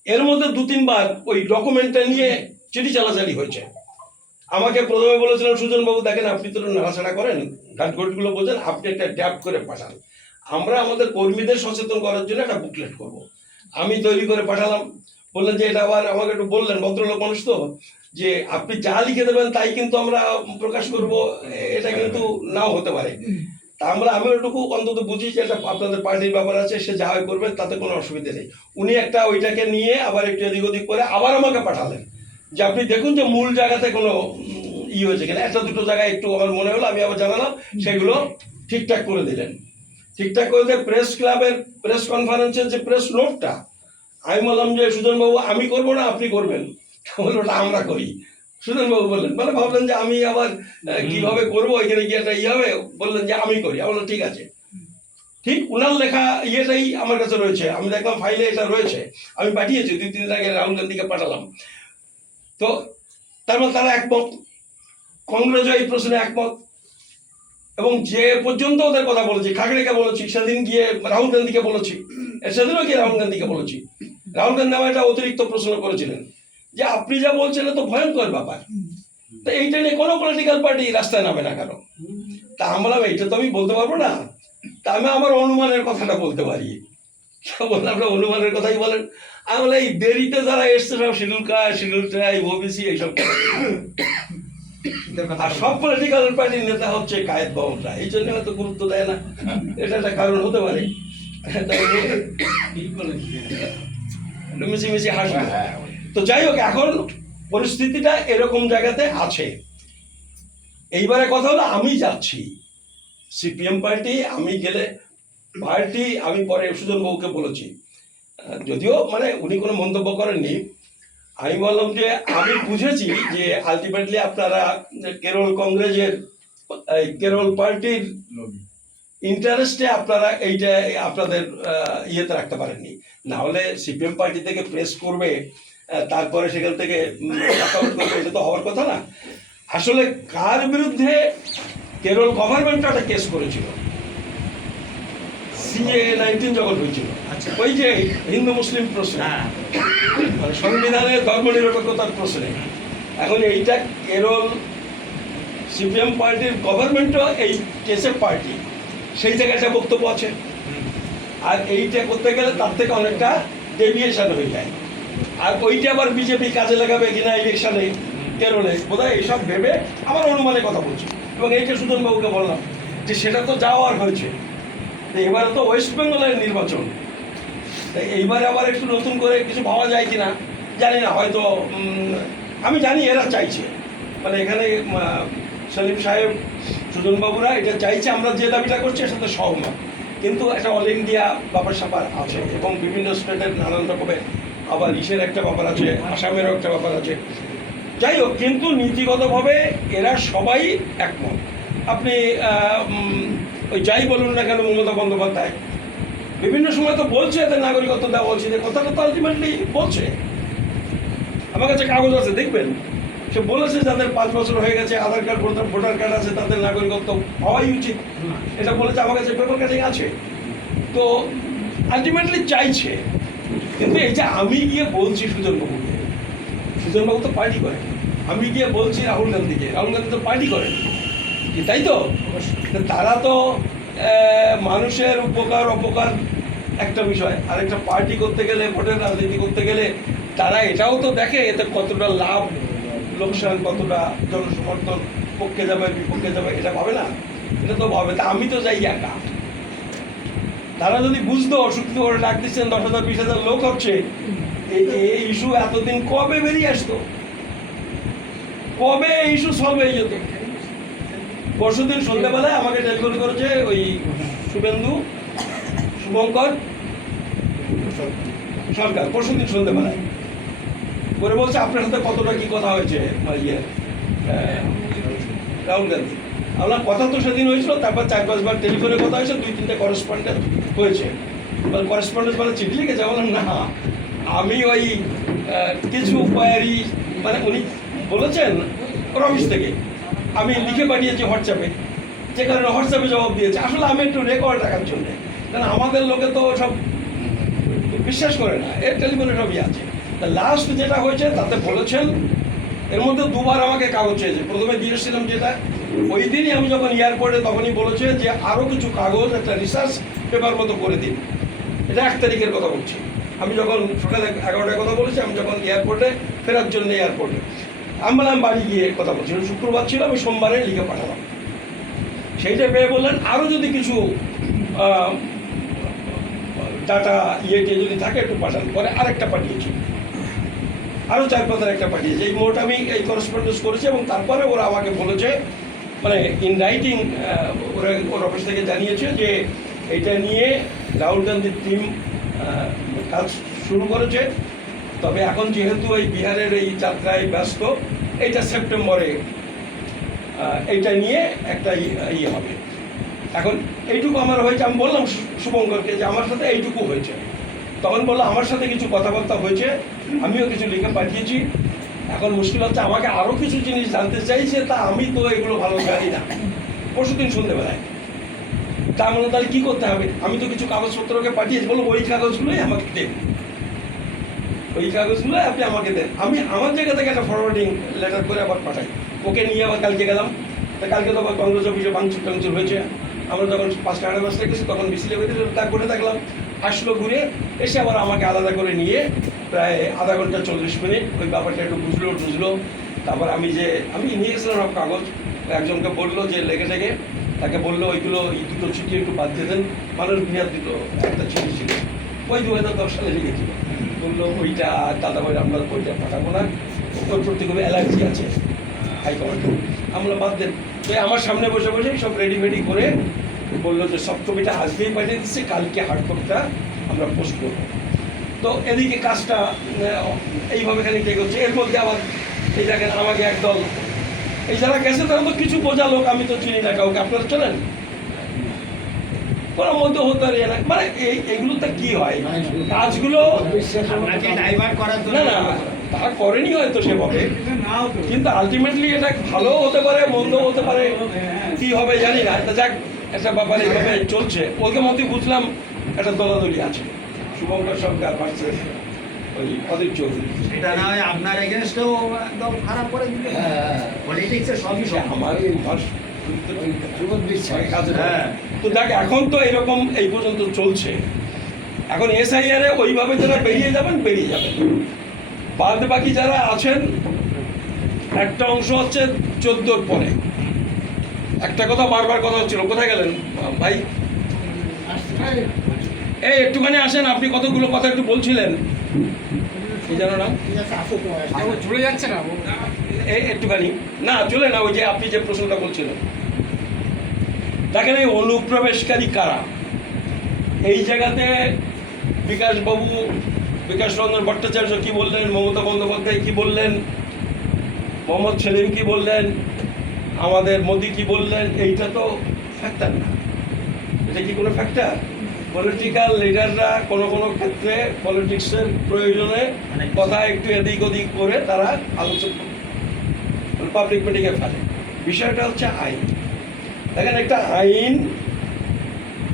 এর মধ্যে 2-3 বার ওই ডকুমেন্টটা নিয়ে চিঠি চালাচালি হয়েছে। আমাকে প্রথমে বলেছিলেন সুজন বাবু দেখেন আপনি তো নাড়াচাড়া করেন, ঘাটঘটগুলো বোঝেন, আপনি একটা ড্রাফট করে পাঠান, আমরা আমাদের কর্মীদের সচেতন করার জন্য একটা বুকলেট করব। আমি তৈরি করে পাঠালাম। বললেন যে এটা আবার আমাকে একটু বললেন, ভদ্রলোক মানুষ তো, যে আপনি যা লিখে দেবেন তাই কিন্তু আমরা প্রকাশ করব, এটা কিন্তু নাও হতে পারে। তা আমি ওইটুকু অন্তত বুঝি যে এটা আপনাদের পার্টির ব্যাপার আছে, সে যা হয় করবেন, তাতে কোনো অসুবিধা নেই। উনি একটা ওইটাকে নিয়ে আবার একটু এদিক ওদিক করে আবার আমাকে পাঠালেন যে আপনি দেখুন যে মূল জায়গাতে কোনো হয়েছে কিনা, একটা দুটো জায়গায় একটু আমার মনে হলো, আমি আবার জানালাম, সেগুলো ঠিকঠাক করে দিলেন। ঠিকঠাক করে দিয়ে প্রেস ক্লাবের প্রেস কনফারেন্সের যে প্রেস নোটটা, আমি বললাম যে সুজনবাবু আমি করবো না আপনি করবেন, বললো ওটা আমরা করি। সুজনবাবু বললেন, মানে ভাবলেন যে আমি আবার কিভাবে করবো, এখানে গিয়ে একটা ইয়ে হবে, বললেন যে আমি করি। আমি বললাম ঠিক আছে। ঠিক উনার লেখা ইয়েটাই আমার কাছে রয়েছে, আমি দেখলাম ফাইলে এটা রয়েছে, আমি পাঠিয়েছি 2-3 দিন আগে রাহুল গান্ধীকে পাঠালাম। তো তার মানে তারা একমত, কংগ্রেসও এই প্রশ্নে একমত। এবং যে পর্যন্ত ওদের কথা বলেছি, খাগড়েকে বলেছি, সেদিন গিয়ে রাহুল গান্ধীকে বলেছি, সেদিনও গিয়ে রাহুল গান্ধীকে বলেছি। রাহুল গান্ধী আমার একটা অতিরিক্ত প্রশ্ন করেছিলেন যে আপনি যা বলছেন তো ভয়ঙ্কর ব্যাপার, তো এইটা নিয়ে কোনো পলিটিক্যাল পার্টি রাস্তায় নামে না কেন? তা আমি বললাম এইটা তো আমি বলতে পারবো না, তা আমি আমার অনুমানের কথাটা বলতে পারি। বললাম আপনার অনুমানের কথাই বলেন। আমি বলে এই দেরিতে যারা এসছে সব schedule caste, schedule tribe, OBC এইসব, আর সব পলিটিক্যাল পার্টির নেতা হচ্ছে কায়েদ বাউনরা, এই জন্য হয়তো গুরুত্ব দেয় না, এটা একটা কারণ হতে পারে। মিশি হাসবে। তো যাই হোক, এখন পরিস্থিতিটা এরকম জায়গাতে আছে। এইবারে কথা হলো আমি যাচ্ছি সিপিএম পার্টি, আমি গেলে পার্টি, আমি পরে সুজনবাবুকে বলেছি, যদিও মানে উনি কোনো মন্তব্য করেননি, আমি বললাম যে আমি বুঝেছি যে আলটিমেটলি আপনারা কেরল কংগ্রেসের কেরল পার্টির ইন্টারেস্টে আপনারা এইটা আপনাদের ইয়েতে রাখতে পারেননি, না হলে সিপিএম পার্টি থেকে প্রেস করবে, তারপরে সেখান থেকে এটা তো হওয়ার কথা না। আসলে কার বিরুদ্ধে কেরল গভর্নমেন্ট একটা কেস করেছিল CA-19 যখন হয়েছিল, ওই যে হিন্দু মুসলিম প্রশ্ন, মানে সংবিধানের ধর্মনিরপেক্ষতার প্রশ্নে, এখন এইটা কেরল সিপিএম পার্টির গভর্নমেন্টও এই কেসের পার্টি, সেই জায়গায় একটা বক্তব্য আছে। আর এইটা করতে গেলে তার থেকে অনেকটা ডেভিয়েশন হয়ে যায়, আর ওইটা আবার বিজেপি কাজে লাগাবে কিনা ইলেকশনে কেরলে, বোধহয় এইসব ভেবে আমার অনুমানের কথা বলছি। এবং এইটা সুজনবাবুকে বললাম যে সেটা তো যাওয়ার হয়েছে, এবারে তো ওয়েস্ট বেঙ্গলের নির্বাচন, তাই এইবারে আবার একটু নতুন করে কিছু ভাবা যায় কিনা জানি না, হয়তো আমি জানি এরা চাইছে, মানে এখানে সেলিম সাহেব, সুজনবাবুরা এটা চাইছে, আমরা যে দাবিটা করছি এর সাথে সহমত, কিন্তু একটা অল ইন্ডিয়া ব্যাপার স্যাপার আছে এবং বিভিন্ন স্টেটের নানান রকমের, আবার ইসের একটা ব্যাপার আছে, আসামেরও একটা ব্যাপার আছে। যাই হোক, কিন্তু নীতিগতভাবে এরা সবাই একমত। আপনি ওই যাই বলুন না কেন, মমতা বন্দ্যোপাধ্যায় বিভিন্ন সময় তো বলছে এদের নাগরিকত্ব দেওয়া, বলছে যে কথাটা তো আলটিমেটলি বলছে, আমার কাছে কাগজ আছে দেখবেন, সে বলেছে যাদের 5 বছর হয়ে গেছে, আধার কার্ড ভোটার কার্ড আছে, তাদের নাগরিকত্ব হওয়াই উচিত, এটা বলেছে, আমার কাছে পেপার কাটিং আছে। তো আলটিমেটলি চাইছে, কিন্তু এই যে আমি গিয়ে বলছি সুজনবাবুকে, সুজনবাবু তো পার্টি করেন, আমি গিয়ে বলছি রাহুল গান্ধীকে, রাহুল গান্ধী তো পার্টি করেন, কি তাই তো? তারা তো মানুষের উপকার অপকার একটা বিষয়, আর একটা পার্টি করতে গেলে, ভোটের রাজনীতি করতে গেলে তারা এটাও তো দেখে এতে কতটা লাভ লোকসান, কতটা জনসমর্থন পক্ষে যাবে বিপক্ষে যাবে, এটা ভাবে না, এটা তো ভাবে। তা আমি তো যাই একা, তারা যদি বুঝতো অসুস্থ করে ডাক দিচ্ছেন 10,000 20,000 লোক হচ্ছে, এই ইস্যু এতদিন কবে বেরিয়ে আসতো, কবে এই ইস্যু সলভ হয়ে যেত। পরশুদিন সন্ধ্যাবেলায় আমাকে টেলিফোন করেছে ওই শুভেন্দু শুভঙ্কর সরকার, পরশুদিন সন্ধ্যাবেলায় করে বলছে আপনার সাথে কতটা কি কথা হয়েছে রাহুল গান্ধী। আপনার কথা তো সেদিন হয়েছিল, তারপর 4-5 বার টেলিফোনে কথা হয়েছে, 2-3টে করেসপন্ডেন্স হয়েছে, করেসপন্ডেন্স মানে চিঠি লিখেছে। বললাম না, আমি ওই কিছু কোয়ারি, মানে উনি বলেছেন ওর অফিস থেকে, আমি লিখে পাঠিয়েছি হোয়াটসঅ্যাপে, যে কারণে হোয়াটসঅ্যাপে জবাব দিয়েছে। আসলে আমি একটু রেকর্ড রাখার জন্যে, কারণ আমাদের লোকে তো সব বিশ্বাস করে না, এর টেলিফোনে সবই আছে। লাস্ট যেটা হয়েছে তাতে বলেছেন, এর মধ্যে 2 বার আমাকে কাগজ চেয়েছে। প্রথমে দিয়েছিলাম যেটা ওই দিনই আমি যখন এয়ারপোর্টে, তখনই বলেছে যে আরও কিছু কাগজ একটা রিসার্চ পেপার মতো করে দিন। এটা 1 তারিখের কথা বলছি, আমি যখন সকালে 11টায় কথা বলেছি, আমি যখন এয়ারপোর্টে ফেরার জন্য এয়ারপোর্টে আমি বললাম বাড়ি গিয়ে কথা বলছি, শুক্রবার ছিল, আমি সোমবারে লিখে পাঠালাম। সেইটা পেয়ে বললেন আরও যদি কিছু ডাটা ইয়েটে যদি থাকে একটু পাঠান, পরে আরেকটা পাঠিয়েছি। আরও 4-5 একটা পাঠিয়েছে। এই মোট আমি এই করেসপন্ডেন্স করেছি এবং তারপরে ওরা আমাকে বলেছে, মানে ইন রাইটিং ওরা ওর অফিস থেকে জানিয়েছে যে এটা নিয়ে রাহুল গান্ধীর টিম কাজ শুরু করেছে। তবে এখন যেহেতু এই বিহারের এই যাত্রায় ব্যস্ত, এইটা সেপ্টেম্বরে এইটা নিয়ে একটা ইয়ে হবে। এখন এইটুকু আমার হয়েছে, আমি বললাম শুভঙ্করকে যে আমার সাথে এইটুকু হয়েছে। তখন বললো আমার সাথে কিছু কথাবার্তা হয়েছে, আমিও কিছু লিখে পাঠিয়েছি। এখন মুশকিল হচ্ছে আমাকে আরও কিছু জিনিস জানতে চাইছে, তা আমি তো এগুলো ভালো জানি না। পরশুদিন সন্ধ্যেবেলায় তা আমরা তাহলে কী করতে হবে? আমি তো কিছু কাগজপত্রকে পাঠিয়েছি, বললো ওই কাগজগুলোই আমাকে দেন, ওই কাগজগুলো আপনি আমাকে দেন। আমি আমার জায়গা থেকে একটা ফরওয়ার্ডিং লেটার করে আবার পাঠাই। ওকে নিয়ে আবার কালকে গেলাম। তা কালকে তো আবার কংগ্রেস অফিসে ভাঙচুর হয়েছে। আমরা যখন 5:30 গেছি তখন মিছিলে হয়েছিল, তা করে থাকলাম। আসলো ঘুরে এসে আবার আমাকে আলাদা করে নিয়ে প্রায় আধা ঘন্টা 40 মিনিট ওই ব্যাপারটা একটু বুঝলো। তারপর আমি নিয়ে গেছিলাম সব কাগজ, একজনকে বললো যে লেগে টেগে, তাকে বললো ওইগুলো এই দুটো চিঠি একটু বাদ দিয়ে দেন। মানুষ বিহার দিল একটা চিঠি ছিল, ওই 2010 সালে লিখেছিল। বললো ওইটা দাদা ভাই আমরা ওইটা পাঠাবো না, ওর প্রতি খুব অ্যালার্জি আছে হাইকমান্ডে, আমরা বাদ দেন। তো আমার সামনে বসে সব রেডি করে বললো যে সব কপিটা আজকেই পাঠিয়ে দিচ্ছে, কালকে হার্ড কপিটা আমরা পোস্ট করবো। তো এদিকে কাজটা এইভাবে খানিকটা এগোচ্ছে। এর মধ্যে আবার এই জায়গায় আমাকে একদল এই যারা গেছে তারা তো কিছু বোঝা লোক, আমি তো চিনি না কাউকে, আপনারা চলেন কোনো মধ্যে হতে পারে না। মানে এইগুলোতে কি হয়, কাজগুলো না তা করেনি হয়তো সেভাবে, কিন্তু আলটিমেটলি এটা ভালো হতে পারে, মন্দ হতে পারে, কি হবে জানি না। এটা যাক, একটা ব্যাপার এইভাবে চলছে। ওকে মধ্যে বুঝলাম একটা দলাদলি আছে, শুভঙ্কর সরকার ভার্সেস ওই অদিত চৌধুরী। এটা না হয় আপনার এগেনস্টেও একদম খারাপ করে দিবে। পলিটিক্সের সবই আমার হ্যাঁ। তো দেখ, এখন তো এরকম এই পর্যন্ত চলছে। এখন SIR এ ওইভাবে যারা বেরিয়ে যাবেন বাদ বাকি যারা আছেন, একটা অংশ হচ্ছে 14 পরে। একটা কথা বারবার কথা হচ্ছিল, কোথায় গেলেন ভাই? এই একটুখানি আসেন, আপনি কতগুলো কথা একটু বলছিলেন, কি জানো না চলে যাচ্ছে না এই একটুখানি না চলে না, ওই যে আপনি যে প্রশ্নটা বলছিলেন। দেখেন এই অনুপ্রবেশকারী কারা, এই জায়গাতে বিকাশ রঞ্জন ভট্টাচার্য কি বললেন, মমতা বন্দ্যোপাধ্যায় কি বললেন, মোহাম্মদ সেলিম কি বললেন, আমাদের মোদি কি বললেন, এইটা তো ফ্যাক্টর না। এটা কি কোনো ফ্যাক্টর? পলিটিক্যাল লিডাররা কোনো ক্ষেত্রে পলিটিক্সের প্রয়োজনে কথা একটু এদিক ওদিক করে তারা আলোচনা পাবলিক মিটিংয়ে ফেলে। বিষয়টা হচ্ছে আইন। দেখেন একটা আইন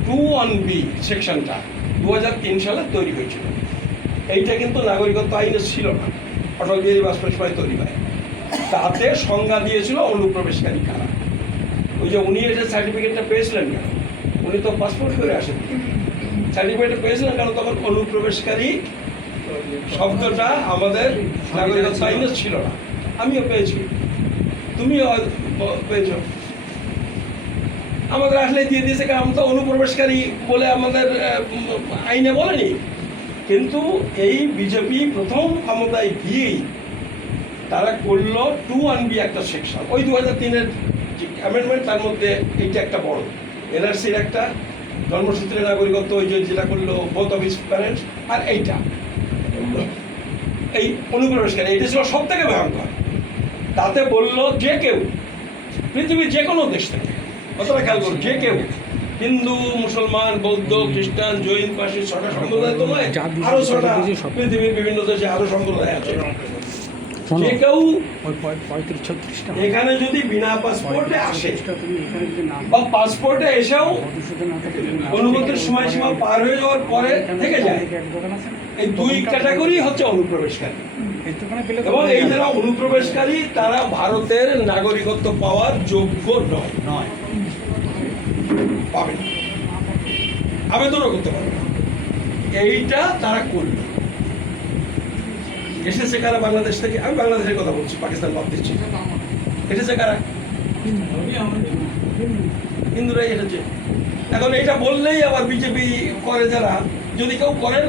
2(1)(b) সেকশনটা 2003 সালে তৈরি হয়েছিল। এইটা কিন্তু নাগরিকত্ব আইনে ছিল না, অটল বিহারী বাজপেয়ীর সময় তৈরি হয়। তাতে সংজ্ঞা দিয়েছিল অনুপ্রবেশকারী কারা। ওই যে উনি এসে সার্টিফিকেটটা পেয়েছিলেন কেন? উনি তো পাসপোর্ট করে আসেন, সার্টিফিকেটটা পেয়েছিলেন কেন? তখন অনুপ্রবেশকারী শব্দটা আমাদের নাগরিকত্ব আইনে ছিল না। আমিও পেয়েছি, তুমিও পেয়েছ। আমাদের আসলে দিয়ে দিয়েছে, কারণ আমরা তো অনুপ্রবেশকারী বলে আমাদের আইনে বলেনি। কিন্তু এই বিজেপি প্রথম ক্ষমতায় গিয়েই তারা করলো 2(1)(b) একটা সেকশন, ওই 2003-এর অ্যামেন্ডমেন্ট, তার মধ্যে এইটা একটা বড় NRC-র একটা জন্মসূত্রে নাগরিকত্ব, ওই যেটা করলো বোথ অফ হিজ প্যারেন্টস, আর এইটা এই অনুপ্রবেশকারী, এইটা ছিল সব থেকে ভয়ঙ্কর। তাতে বললো যে কেউ পৃথিবীর যে কোনো দেশ থেকে, কতটা খেয়াল করুন, যে কেউ, হিন্দু, মুসলমান, বৌদ্ধ, খ্রিস্টান, জৈন, পার্সি, 6টা সম্প্রদায় তো নয়, আরো 6টা পৃথিবীর বিভিন্ন দেশে আরো সম্প্রদায় আছে। যে কেউ এখানে যদি বিনা পাসপোর্টে আসে বা পাসপোর্টে এসেও অনুমতির সময়সীমা পার হয়ে যাওয়ার পরে থেকে যায়, এই 2 ক্যাটাগরি হচ্ছে অনুপ্রবেশকারী। এবং এই যারা অনুপ্রবেশকারী তারা ভারতের নাগরিকত্ব পাওয়ার যোগ্য নয়, পাবে না, আবেদনও করতে পারবে না। এইটা তারা করবে। এসেছে কারা বাংলাদেশ থেকে? আমি বাংলাদেশের কথা বলছি, পাকিস্তান বাদ দিচ্ছি। এসেছে কারা? হিন্দুরাই এসেছে। এখন এটা বললেই আবার বিজেপি করে যারা, যদি কেউ করেন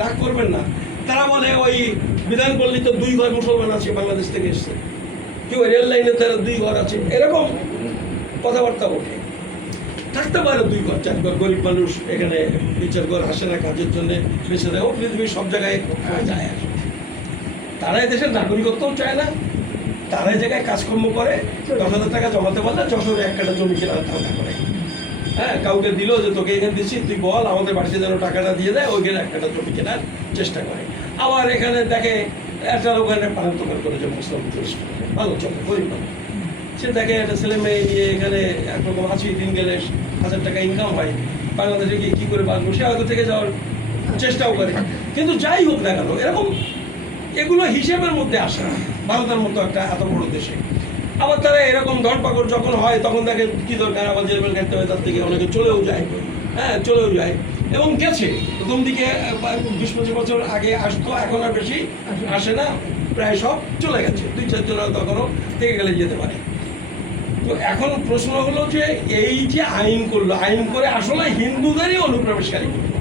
রাগ করবেন না, তারা বলে ওই বিধানপল্লী তো 2 ঘর মুসলমান আছে বাংলাদেশ থেকে এসছে, কি ওই রেল লাইনে তারা 2 ঘর আছে, এরকম কথাবার্তা ওঠে। থাকতে পারে 2 ঘর 4 ঘর, গরিব মানুষ এখানে 2-4 ঘর আসে না কাজের জন্য, বেঁচে দেয়। ও পৃথিবীর সব জায়গায় যায় আসে। তারা দেশের নাগরিকত্বও চায় না, তারা এই জায়গায় কাজকর্ম করে, 10,000 টাকা জমাতে পারলে যশোরে 1 কাঠা জমি কেনার ধান্দা করে। হ্যাঁ, কাউকে দিল যে তোকে এখানে দিচ্ছি, তুই বল আমাদের বাড়িতে যেন টাকাটা দিয়ে দেয়, ওইখানে 1 কাঠা জমি কেনার চেষ্টা করে। আবার এখানে দেখে একটা ওখানে পানের দোকান করে যে মুসলিম ভালো চলে, গরিব মানুষ, সে দেখে একটা ছেলে মেয়ে নিয়ে এখানে একরকম আছি, দিন গেলে 1,000 টাকা ইনকাম হয়, বাংলাদেশে গিয়ে কী করে বাঁচবো, সে হয়তো থেকে যাওয়ার চেষ্টাও করে। কিন্তু যাই হোক না কেন, এরকম এগুলো হিসেবের মধ্যে আসে না ভারতের মতো একটা এত বড় দেশে। আবার তারা এরকম ধরপাকড় যখন হয় তখন তাকে কী দরকার, আবার জেলবেল কাটতে হয়, তার থেকে অনেকে চলেও যায়। হ্যাঁ, চলেও যায় এবং গেছে। প্রথম দিকে 20-25 বছর আগে আসতো, এখন আর বেশি আসে না, প্রায় সব চলে গেছে। 2-4 জন তখনও থেকে গেলে যেতে পারে। তো এখন প্রশ্ন হলো যে এই যে আইন করলো, আইন করে আসলে হিন্দুদেরই অনুপ্রবেশকারী করলো,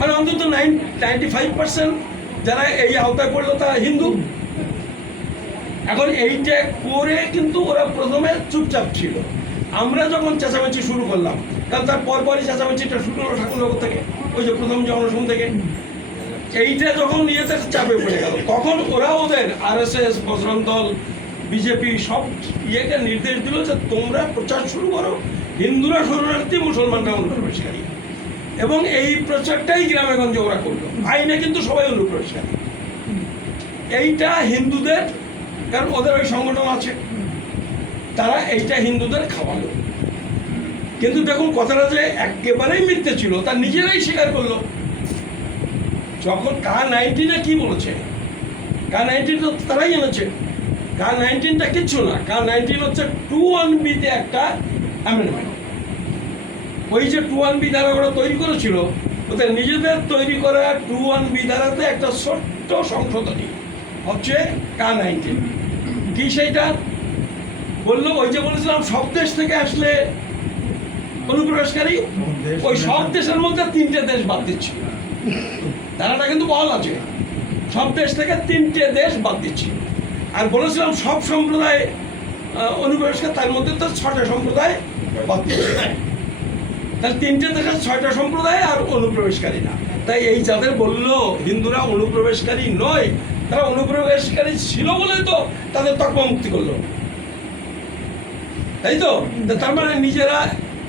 মানে অন্তত 95% যারা এই আওতায় পড়লো তারা হিন্দু। এখন এইটা করে কিন্তু ওরা প্রথমে চুপচাপ ছিল। আমরা যখন চেঁচামেচি শুরু করলাম, কারণ তার পরপরই চেঁচামেচিটা শুরু হলো ঠাকুরনগর থেকে, ওই যে প্রথম যে অনশন থেকে, এইটা যখন ইয়েতে চাপে পড়ে গেল, তখন ওরা ওদের RSS, বজরং দল, বিজেপি সব ইয়েকে নির্দেশ দিল যে তোমরা প্রচার শুরু করো, হিন্দুরা শরণার্থী, মুসলমানরা অনুপ্রবেশকারী। এবং এই প্রচারটাই গ্রামে গঞ্জে ওরা করলো। আইনে কিন্তু সবাই অনুপ্রবেশকারী। এইটা হিন্দুদের, কারণ ওদের ওই সংগঠন আছে, তারা এইটা হিন্দুদের খাওয়ালো। কিন্তু দেখুন কথাটা যে একেবারেই মিথ্যে ছিল, তার নিজেরাই স্বীকার করলো। যখন K-19 কি বলেছে, K-19 তো তারাই এনেছে। K-19টা কিচ্ছু না, K-19 হচ্ছে 21B-তে একটা অ্যামেন্ডমেন্ট। ওই যে 21B ধারা ওরা তৈরি করেছিল, ওদের নিজেদের তৈরি করা 21B ধারাতে একটা ছোট্ট সংশোধনী হচ্ছে K-19। কি সেইটা বললো, ওই যে বলেছিলাম সব দেশ থেকে আসলে অনুপ্রবেশকারী, ওই সব দেশের মধ্যে 3টে দেশ বাদ দিচ্ছি। ধারাটা কিন্তু বহাল আছে, সব দেশ থেকে 3টে দেশ বাদ দিচ্ছি। আর বলেছিলাম সব সম্প্রদায় অনুপ্রবেশকারী, তার মধ্যে তো 6টা সম্প্রদায় বাদ দিচ্ছে। তাহলে 3টে দেশের 6টা সম্প্রদায় আর অনুপ্রবেশকারী না। তাই এই যাদের বললো হিন্দুরা অনুপ্রবেশকারী নয়, তারা অনুপ্রবেশকারী ছিল বলে তো তাদের তকমা মুক্তি করলো, তাই তো? তার মানে নিজেরা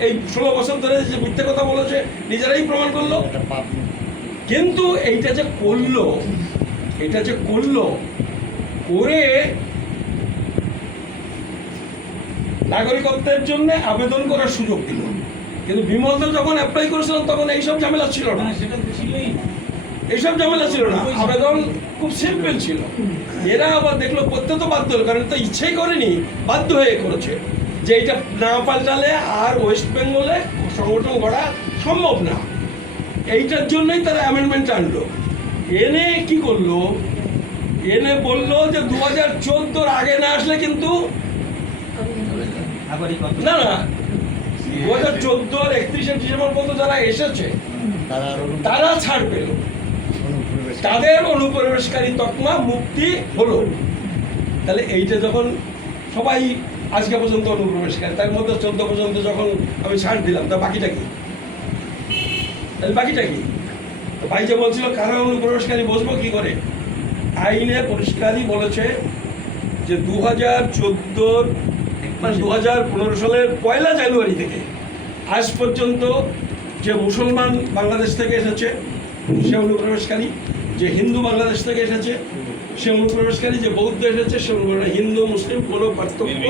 এই 16 বছর ধরে যে মিথ্যে কথা বলেছে নিজেরাই প্রমাণ করলো। কিন্তু এইটা যে করলো, করে নাগরিকত্বের জন্য আবেদন করার সুযোগ দিল। কিন্তু বিমল দল যখন অ্যাপ্লাই করেছিলাম তখন এইসব ঝামেলা ছিল না, এইসব ঝামেলা ছিল না, আবেদন খুব সিম্পল ছিল। এরা আবার দেখলো করতে তো বাধ্য হলো, কারণ তো ইচ্ছেই করেনি, বাধ্য হয়ে করেছে যে এইটা না পাল্টালে আর ওয়েস্ট বেঙ্গলে সংগঠন গড়া সম্ভব না। এইটার জন্যই তারা অ্যামেন্ডমেন্ট আনলো। এনে কি করলো, এনে বললো যে 2014 আগে না আসলে কিন্তু না, 2014 31শে ডিসেম্বর পর্যন্ত যারা এসেছে তারা ছাড় পেল, তাদের অনুপ্রবেশকারী তকমা মুক্তি হলো। তাহলে এইটা যখন সবাই আজকে পর্যন্ত অনুপ্রবেশকারী, তার মধ্যে 14 পর্যন্ত যখন আমি ছাড় দিলাম, তা বাকিটা কি? তাহলে বাকিটা কি? তো ভাই যে বলছিল কারা অনুপ্রবেশকারী বসবো কি করে, আইনে পরিষ্কারই বলেছে যে 2014 মানে 2015 সালের 1 জানুয়ারি থেকে আজ পর্যন্ত যে মুসলমান বাংলাদেশ থেকে এসেছে সে অনুপ্রবেশকারী, যে হিন্দু বাংলাদেশ থেকে এসেছে সে অনুপ্রবেশকারী, যে বৌদ্ধ এসেছে সে অনুপ্রবেশকারী। হিন্দু মুসলিম কোনো পার্থক্য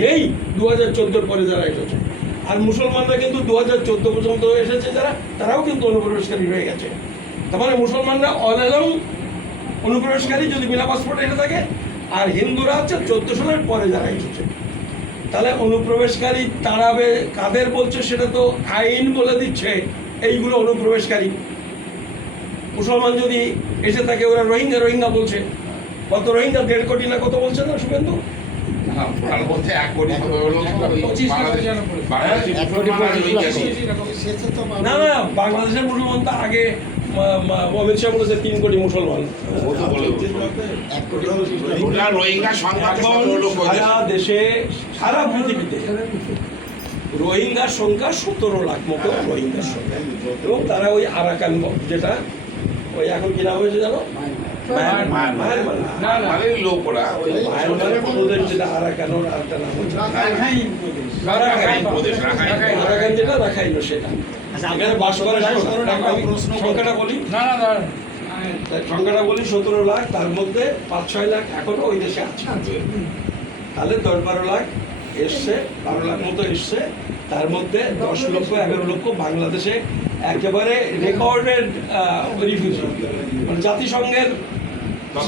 নেই 2014 পরে যারা এসেছে। আর মুসলমানরা কিন্তু 2014 পর্যন্ত এসেছে যারা, তারাও কিন্তু অনুপ্রবেশকারী হয়ে গেছে। তার মানে মুসলমানরা অল অ্যালং অনুপ্রবেশকারী যদি বিনা পাসপোর্টে এসে থাকে, আর হিন্দুরা হচ্ছে 14 সালের পরে যারা এসেছে। তাহলে অনুপ্রবেশকারী তাড়াবে কাদের বলছে সেটা তো আইন বলে দিচ্ছে, এইগুলো অনুপ্রবেশকারী। মুসলমান যদি এসে থাকে ওরা রোহিঙ্গা বলছে, কত রোহিঙ্গা 1.5 কোটি না কত বলছে না শুভেন্দু? না, বাংলাদেশের মুসলমান তো আগে অমিত শাহ বলেছে 3 কোটি মুসলমান। ওটা রোহিঙ্গা সংখ্যা এখন সারা দেশে সারা পৃথিবীতে রোহিঙ্গার সংখ্যা 17 লাখ মতো রোহিঙ্গার সংখ্যা, এবং তারা ওই আরাকান যেটা ওই এখন কি নাম হয়েছে জানো, মায়ানমার না, মানে লোকরা ওই মায়ানমারের ওদের যেটা আরাকান, ওর আরেকটা নাম হচ্ছে রাখাইন প্রদেশ, আরাকান, যেটা রাখাইন সেটা। আচ্ছা, এখানে বাস করে আপনার প্রশ্ন সংখ্যাটা বলি, না না না সংখ্যাটা বলি 17 লাখ, তার মধ্যে 5-6 লাখ এখনো ওই দেশে আছে। তাহলে 10-12 লাখ এসছে, 12 লাখ মতো এসছে, তার মধ্যে 10 লক্ষ 11 লক্ষ বাংলাদেশে একেবারে রেকর্ডেড রিফিউজি, মানে জাতিসংঘের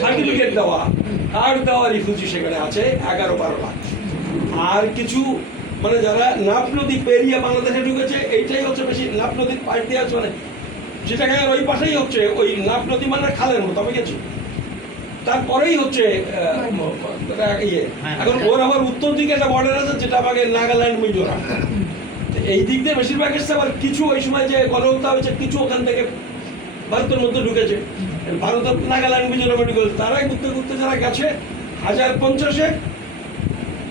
সার্টিফিকেট দেওয়া আর দেওয়া রিফিউজি সেখানে আছে 11-12 লাখ। আর কিছু মানে যারা নাফ নদী পেরিয়ে বাংলাদেশে ঢুকেছে, এইটাই হচ্ছে বেশি, নাফ নদীর পাশ দিয়ে আছে, মানে যেটাকে ওই পাশেই হচ্ছে ওই নাফ নদী মানে খালের মতো, আমি গেছি। তারপরেই হচ্ছে ইয়ে, এখন ওর আবার উত্তর দিকে একটা বর্ডার আছে যেটা আমাকে নাগাল্যান্ড, মিজোরাম, এই দিক দিয়ে বেশিরভাগ এসছে। আবার কিছু ওই সময় যে গণহত্যা হয়েছে, কিছু ওখান থেকে ভারতের মধ্যে ঢুকেছে, ভারতের নাগাল্যান্ড, মিজোরামে ঢুকেছে। তারাই ঘুরতে ঘুরতে যারা গেছে 1050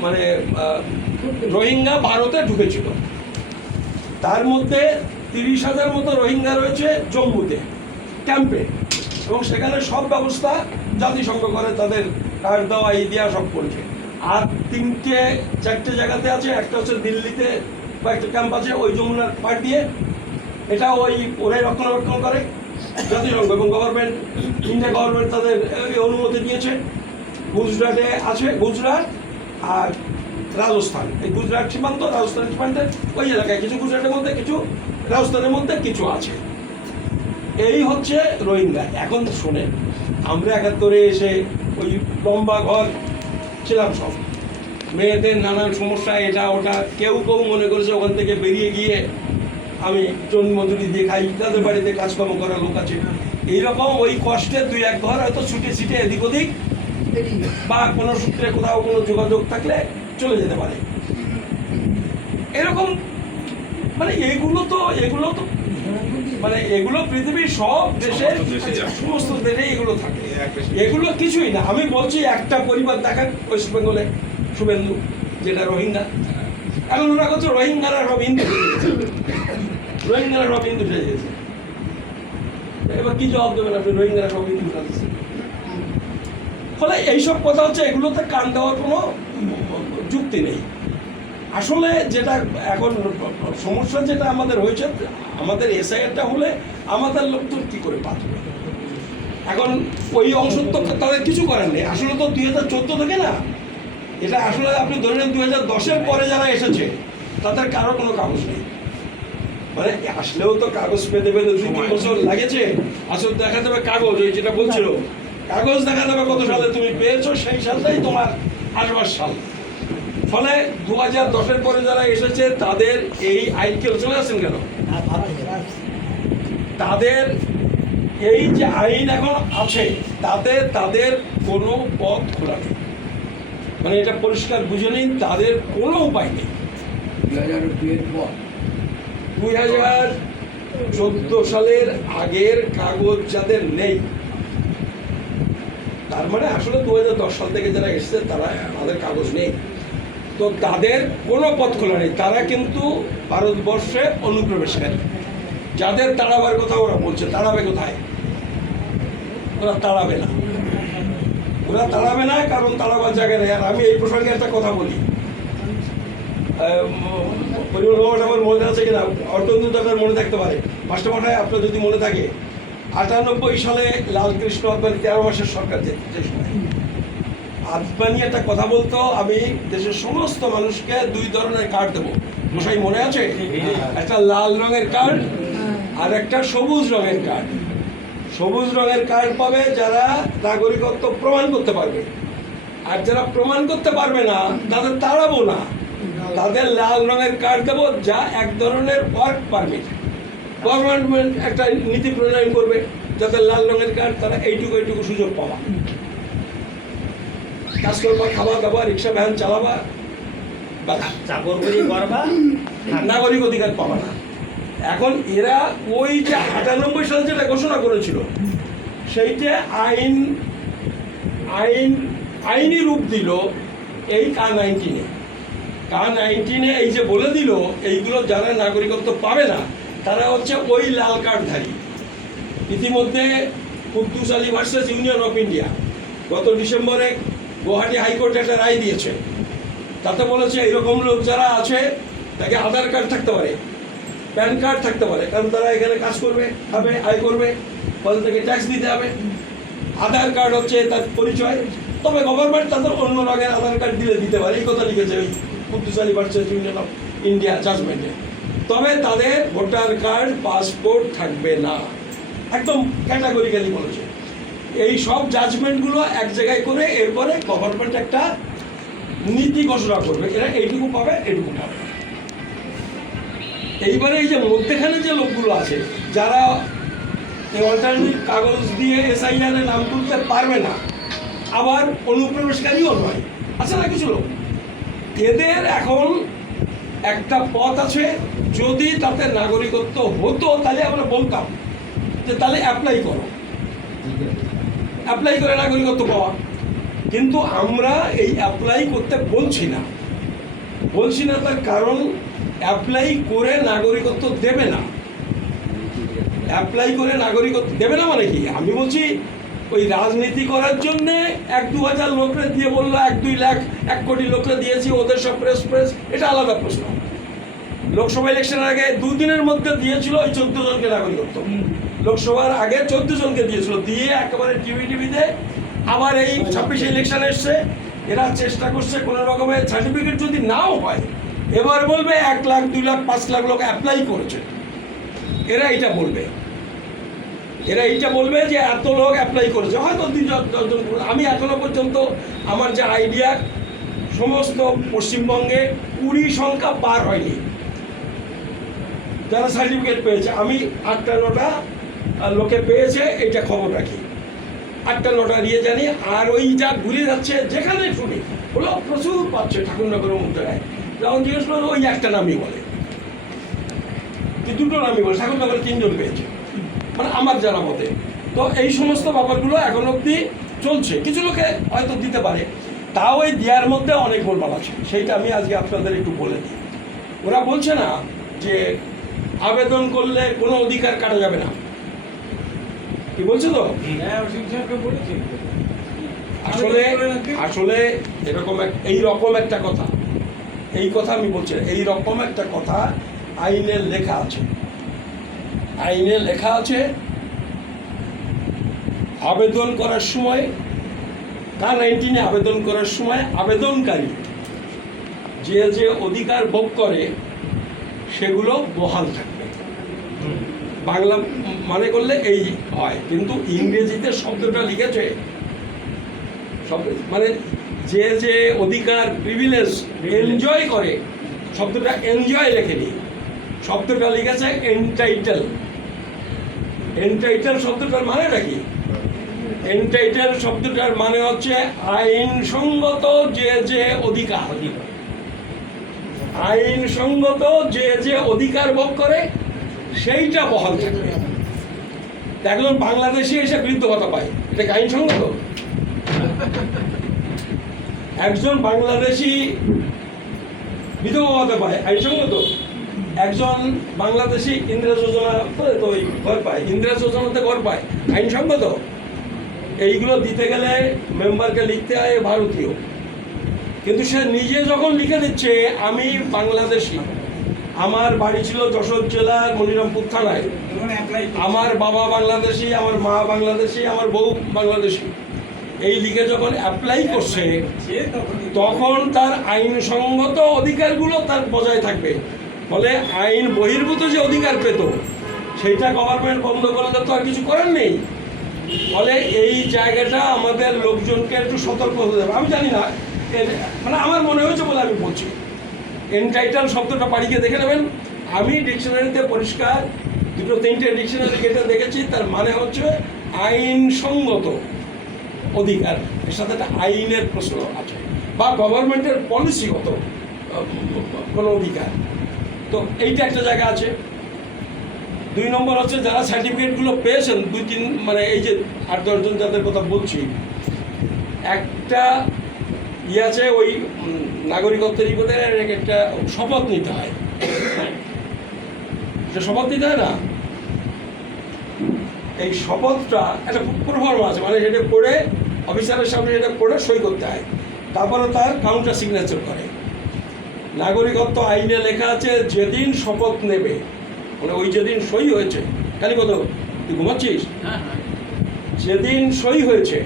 মানে রোহিঙ্গা ভারতে ঢুকেছিল। তার মধ্যে 30,000 মতো রোহিঙ্গা রয়েছে জম্মুতে ক্যাম্পে, এবং সেখানে সব ব্যবস্থা জাতিসংঘ করে, তাদের কার্ড দেওয়া এই দেওয়া সব করছে। আর 3-4টে জায়গাতে আছে, একটা হচ্ছে দিল্লিতে কয়েকটা ক্যাম্প আছে ওই যমুনার পাড় দিয়ে, এটা ওই ওরাই রক্ষণাবেক্ষণ করে জাতিসংঘ এবং গভর্নমেন্ট, ইন্ডিয়া গভর্নমেন্ট তাদের এই অনুমতি দিয়েছে। গুজরাটে আছে, গুজরাট আর রাজস্থান, এই গুজরাট সীমান্ত রাজস্থান সীমান্তের ওই এলাকায় কিছু, গুজরাটের মধ্যে কিছু, রাজস্থানের মধ্যে কিছু আছে। এই হচ্ছে রোহিঙ্গা। এখন শোনেন, আমরা 71-এ এসে ওই লম্বা ঘর ছিলাম, সব মেয়েদের নানান সমস্যা, এটা ওটা, কেউ কেউ মনে করেছে ওখান থেকে বেরিয়ে গিয়ে আমি জন মজুরি দিয়ে খাই, তাদের বাড়িতে কাজকর্ম করার লোক আছে, এইরকম ওই কষ্টে 2-1 ঘর হয়তো ছুটে ছিটে এদিক ওদিক বা কোনো সূত্রে কোথাও কোনো যোগাযোগ থাকলে চলে যেতে পারে। এরকম মানে এগুলো তো মানে এগুলো পৃথিবীর সব দেশে, সমস্ত দেশে এগুলো থাকে, এগুলো কিছুই না। আমি বলছি একটা পরিবার দেখেন ওয়েস্ট বেঙ্গলে, শুভেন্দু, যেটা রোহিঙ্গা, এখন ওরা করছে রোহিঙ্গারা সব হিন্দু, রোহিঙ্গারা সব হিন্দু সেজে গেছে। এবার কি জবাব দেবেন আপনি, রোহিঙ্গারা সব হিন্দু দিচ্ছে? ফলে এইসব কথা হচ্ছে, এগুলোতে কান দেওয়ার কোনো যুক্তি নেই। আসলে যেটা এখন সমস্যা যেটা আমাদের হয়েছে, আমাদের এসআইআরটা হলে আমাদের লোক তো কী করে বাঁচবে? এখন ওই অংশ তো তাদের কিছু করার নেই। আসলে তো 2014 থেকে না, এটা আসলে আপনি ধরে নেন 2010-এর পরে যারা এসেছে তাদের কারো কোনো কাগজ নেই, মানে আসলেও তো কাগজ পেতে পেতে 2-3 বছর লাগেছে। আসলে দেখা যাবে কাগজ, ওই যেটা বলছিল, কাগজ দেখা যাবে কত সালে তুমি পেয়েছো, সেই সালটাই তোমার আসবার সাল। ফলে 2010-এর পরে যারা এসেছে তাদের এই আইন কেউ চলে আসেন কেন, তাদের এই যে আইন এখন আছে তাতে তাদের কোনো পথ খোলা নেই, মানে এটা পরিষ্কার বুঝে নিন, তাদের কোনো উপায় নেই। 2014 সালের আগের কাগজ যাদের নেই, তার মানে আসলে 2010 সাল থেকে যারা এসেছে তাদের কাগজ নেই, তো তাদের কোনো পথ খোলা নেই। তারা কিন্তু ভারতবর্ষে অনুপ্রবেশকারী, যাদের তাড়াবার কথা ওরা বলছে, তাড়াবে কোথায়? ওরা তাড়াবে না, কারণ তাড়াবার জায়গা নেই। আর আমি এই প্রসঙ্গে একটা কথা বলি, পরিমল বাবা আমার মনে আছে কিনা, অর্থনীতি দরকার মনে থাকতে পারে, মাস্টারমশাই আপনার যদি মনে থাকে, 98 সালে লালকৃষ্ণ আদবানি 13 মাসের সরকার যে সময় আদবানি একটা কথা বলতো, আমি দেশের সমস্ত মানুষকে 2 ধরনের কার্ড দেবো, মশাই মনে আছে? একটা লাল রঙের কার্ড আর একটা সবুজ রঙের কার্ড। সবুজ রঙের কার্ড পাবে যারা নাগরিকত্ব প্রমাণ করতে পারবে, আর যারা প্রমাণ করতে পারবে না তাদের তাড়াবো না, তাদের লাল রঙের কার্ড দেবো, যা এক ধরনের ওয়ার্ক পারমিট। গভর্নমেন্ট একটা নীতি প্রণয়ন করবে যাদের লাল রঙের কার্ড, তারা এইটুকু সুযোগ পাবা, কাজ করবা, খাওয়া দাওয়া, রিক্সা ভ্যান চালাবা, নাগরিক অধিকার পাবা না। এখন এরা ওই যে 98 সালে যেটা ঘোষণা করেছিল সেইটা আইনি রূপ দিল এই K-19 এই যে বলে দিল এইগুলো যারা নাগরিকত্ব পাবে না তারা হচ্ছে ওই লাল কার্ডধারী। ইতিমধ্যে Kuddus Ali versus union of India গত ডিসেম্বরে গুয়াহাটি হাইকোর্ট একটা রায় দিয়েছে, তাতে বলেছে এইরকম লোক যারা আছে তাকে আধার কার্ড থাকতে পারে, প্যান কার্ড থাকতে পারে, কারণ তারা এখানে কাজ করবে, খাবে, আয় করবে, ফলে তাকে ট্যাক্স দিতে হবে। আধার কার্ড হচ্ছে তার পরিচয়, তবে গভর্নমেন্ট তাদের অন্য রঙের আধার কার্ড দিতে পারে, এই কথা লিখেছে ওই Kuddus Ali versus union of India জাজমেন্টে। তবে তাদের ভোটার কার্ড পাসপোর্ট থাকবে না, একদম ক্যাটাগরিক্যালি বলেছে। এই সব জাজমেন্টগুলো এক জায়গায় করে এরপরে গভর্নমেন্ট একটা নীতি ঘোষণা করবে, এরা এইটুকু পাবে, এইটুকু পাবে। এইবারে এই যে মধ্যেখানে যে লোকগুলো আছে যারা অল্টারনেটিভ কাগজ দিয়ে SIR-এ নাম তুলতে পারবে না, আবার অনুপ্রবেশকারীও নয়, আছে না কিছু লোক, এদের এখন একটা পথ আছে। যদি তাতে নাগরিকত্ব হতো তাহলে আমরা বলতাম যে তাহলে অ্যাপ্লাই করে নাগরিকত্ব পাওয়া, কিন্তু আমরা এই অ্যাপ্লাই করতে বলছি না। তার কারণ অ্যাপ্লাই করে নাগরিকত্ব দেবে না। মানে কি, আমি বলছি ওই রাজনীতি করার জন্য 1-2 হাজার লোকরে দিয়ে বললো 1-2 লাখ 1 কোটি লোকরে দিয়েছি, ওদের সব প্রেস, এটা আলাদা প্রশ্ন। লোকসভা ইলেকশনের আগে 2 দিনের মধ্যে দিয়েছিল ওই 14 জনকে নাগরিকত্ব, লোকসভার আগে 14 জনকে দিয়েছিল, দিয়ে একেবারে টিভিতে। আবার এই 26 ইলেকশন এসছে, এরা চেষ্টা করছে কোনো রকমের সার্টিফিকেট যদি নাও হয়, এবার বলবে 1 লাখ 2 লাখ 5 লাখ লোক অ্যাপ্লাই করেছে। এরা এইটা বলবে যে এত লোক অ্যাপ্লাই করেছে, হয়তো 2-10 জন। আমি এখনো পর্যন্ত আমার যে আইডিয়া, সমস্ত পশ্চিমবঙ্গে 20 সংখ্যা পার হয়নি যারা সার্টিফিকেট পেয়েছে। আমি 8টা-9টা লোকে পেয়েছে এইটা খবর রাখি, 8টা-9টা নিয়ে জানি। আর ওই যা ঘুরে যাচ্ছে যেখানে শুনি ওগুলো প্রচুর পাচ্ছে ঠাকুরনগরের মধ্যে। যখন জিজ্ঞেস করলো ওই একটা নামই বলে, কি 2টো নামই বলে, ঠাকুরনগরে 3 জন পেয়েছে, মানে আমার জানা মতে। তো এই সমস্ত ব্যাপারগুলো এখন অবধি চলছে। কিছু লোকে হয়তো দিতে পারে, তাও এই দেওয়ার মধ্যে অনেক গোলমাল আছে, সেইটা আমি আজকে আপনাদের একটু বলে দিই। ওরা বলছে না যে আবেদন করলে কোনো অধিকার কাটা যাবে না, কি বলছে তো? আসলে এইরকম একটা কথা, এই কথা আমি বলছি, এইরকম একটা কথা আইনে লেখা আছে। আবেদন করার সময়, K-19 আবেদন করার সময় আবেদনকারী যে অধিকার ভোগ করে সেগুলো বহাল থাকবে। বাংলা মানে করলে এই হয়, কিন্তু ইংরেজিতে শব্দটা লিখেছে মানে যে অধিকার প্রিভিলেজ এনজয় করে, শব্দটা এনজয় লেখেনি, শব্দটা লিখেছে এন্টাইটেল। শব্দটার মানেটা কি? এন্টাইটেল শব্দটার মানে হচ্ছে আইনসঙ্গত যে অধিকার, আইনসঙ্গত যে অধিকার ভোগ করে সেইটা বহাল থাকবে। একজন বাংলাদেশি এসে বৃদ্ধ ভাতা পায়, এটা কি আইনসঙ্গত? একজন বাংলাদেশি বিধবা ভাতা পায়, আইনসঙ্গত? একজন বাংলাদেশি ইন্দিরা যোজনা তো ঘর পায়, ইন্দিরা যোজনাতে ঘর পায়, আইনসঙ্গত? এইগুলো দিতে গেলে মেম্বারকে লিখতে হয় ভারতীয়, কিন্তু সে নিজে যখন লিখে দিচ্ছে আমি বাংলাদেশি, আমার বাড়ি ছিল যশোর জেলার মনিরামপুর থানায়, আমার বাবা বাংলাদেশি, আমার মা বাংলাদেশি, আমার বউ বাংলাদেশি, এই লিখে যখন অ্যাপ্লাই করছে তখন তার আইনসঙ্গত অধিকারগুলো তার বজায় থাকবে। ফলে আইন বহির্ভূত যে অধিকার পেত সেইটা গভর্নমেন্ট বন্ধ করলে তো আর কিছু করার নেই। ফলে এই জায়গাটা আমাদের লোকজনকে একটু সতর্ক হতে হবে। আমি জানি না, মানে আমার মনে হয়েছে বলে আমি বলছি। এনটাইটেল শব্দটা বাড়িকে দেখে নেবেন, আমি ডিকশনারিতে পরিষ্কার 2-3টে ডিকশনারি কেটে দেখেছি, তার মানে হচ্ছে আইনসঙ্গত অধিকার, এর সাথে একটা আইনের প্রশ্ন আছে, বা গভর্নমেন্টের পলিসিগত কোনো অধিকার। তো এইটা একটা জায়গা আছে। 2 নম্বর হচ্ছে যারা সার্টিফিকেটগুলো পেয়েছেন 2-3 মানে এই যে 8-10 জন যাদের কথা বলছি, একটা আছে ওই নাগরিকত্বের ইপদের একটা শপথ নিতে হয়। এটা শপথ নিতে হয় না, এই শপথটা একটা প্রফর্মা আছে, মানে সেটা পড়ে অফিসারের সামনে এটা পড়ে সই করতে হয়, তারপরে তার কাউন্টার সিগনেচার করে। নাগরিকত্ব আইনে লেখা আছে যেদিন শপথ নেবে, মানে ওই যেদিন সই হয়েছে, খালি কত তুই ঘুমাচ্ছিস, যেদিন সই হয়েছে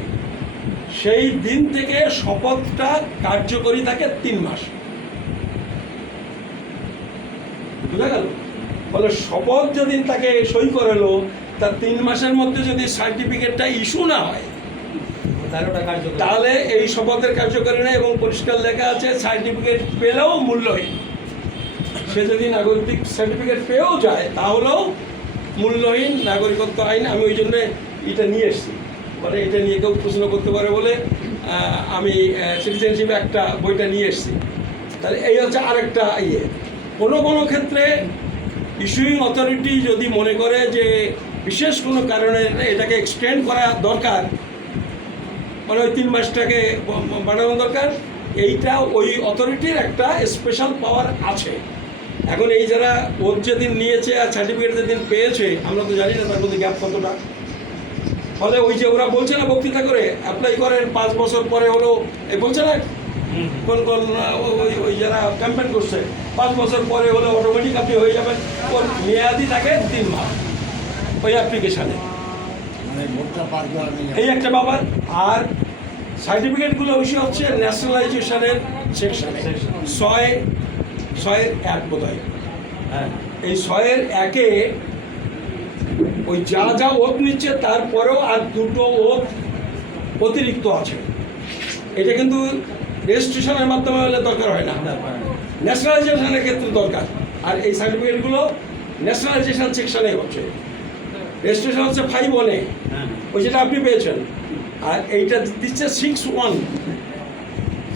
সেই দিন থেকে শপথটা কার্যকরী থাকে 3 মাস। বুঝা গেল? বলে শপথ যেদিন তাকে সই করালো তার 3 মাসের মধ্যে যদি সার্টিফিকেটটা ইস্যু না হয় তাহলে এই শপথের কার্যকরী নয়, এবং পরিষ্কার লেখা আছে সার্টিফিকেট পেলেও মূল্যহীন। সে যদি নাগরিক সার্টিফিকেট পেয়েও যায় তাহলেও মূল্যহীন নাগরিকত্ব আইন। আমি ওই জন্য এটা নিয়ে এসেছি, মানে এটা নিয়ে কেউ প্রশ্ন করতে পারে বলে আমি সিটিজেনশিপ একটা বইটা নিয়ে এসেছি। তাহলে এই হচ্ছে আরেকটা ইয়ে। কোনো ক্ষেত্রে ইস্যুইং অথরিটি যদি মনে করে যে বিশেষ কোনো কারণে এটাকে এক্সটেন্ড করা দরকার, মানে ওই 3 মাসটাকে বাড়ানো দরকার, এইটা ওই অথরিটির একটা স্পেশাল পাওয়ার আছে। এখন এই যারা ওর যেদিন নিয়েছে আর সার্টিফিকেট যেদিন পেয়েছে আমরা তো জানি না তার মধ্যে গ্যাপ কতটা। ফলে ওই যে ওরা বলছে না বক্তৃতা করে অ্যাপ্লাই করেন 5 বছর পরে হলো, এই বলছে না কোন ওই যারা ক্যাম্পেন করছে 5 বছর পরে হলে অটোমেটিক আপনি হয়ে যাবেন, ওর মেয়াদি থাকে 3 মাস ওই অ্যাপ্লিকেশানে, এই একটা ব্যাপার। আর সার্টিফিকেটগুলো বিষয় হচ্ছে ন্যাশনালাইজেশনের সেকশনে 6-1 বোধ হয়, এই 6-1-এ ওই যা ওত নিচ্ছে তারপরেও আর 2টো ওত অতিরিক্ত আছে। এটা কিন্তু রেজিস্ট্রেশনের মাধ্যমে হলে দরকার হয় না, ন্যাশনালাইজেশনের ক্ষেত্রে দরকার। আর এই সার্টিফিকেটগুলো ন্যাশনালাইজেশন সেকশনে হচ্ছে, রেজিস্ট্রেশন হচ্ছে 5-1-এ, ওই যেটা আপনি পেয়েছেন। আর এইটা দিচ্ছে 6-1।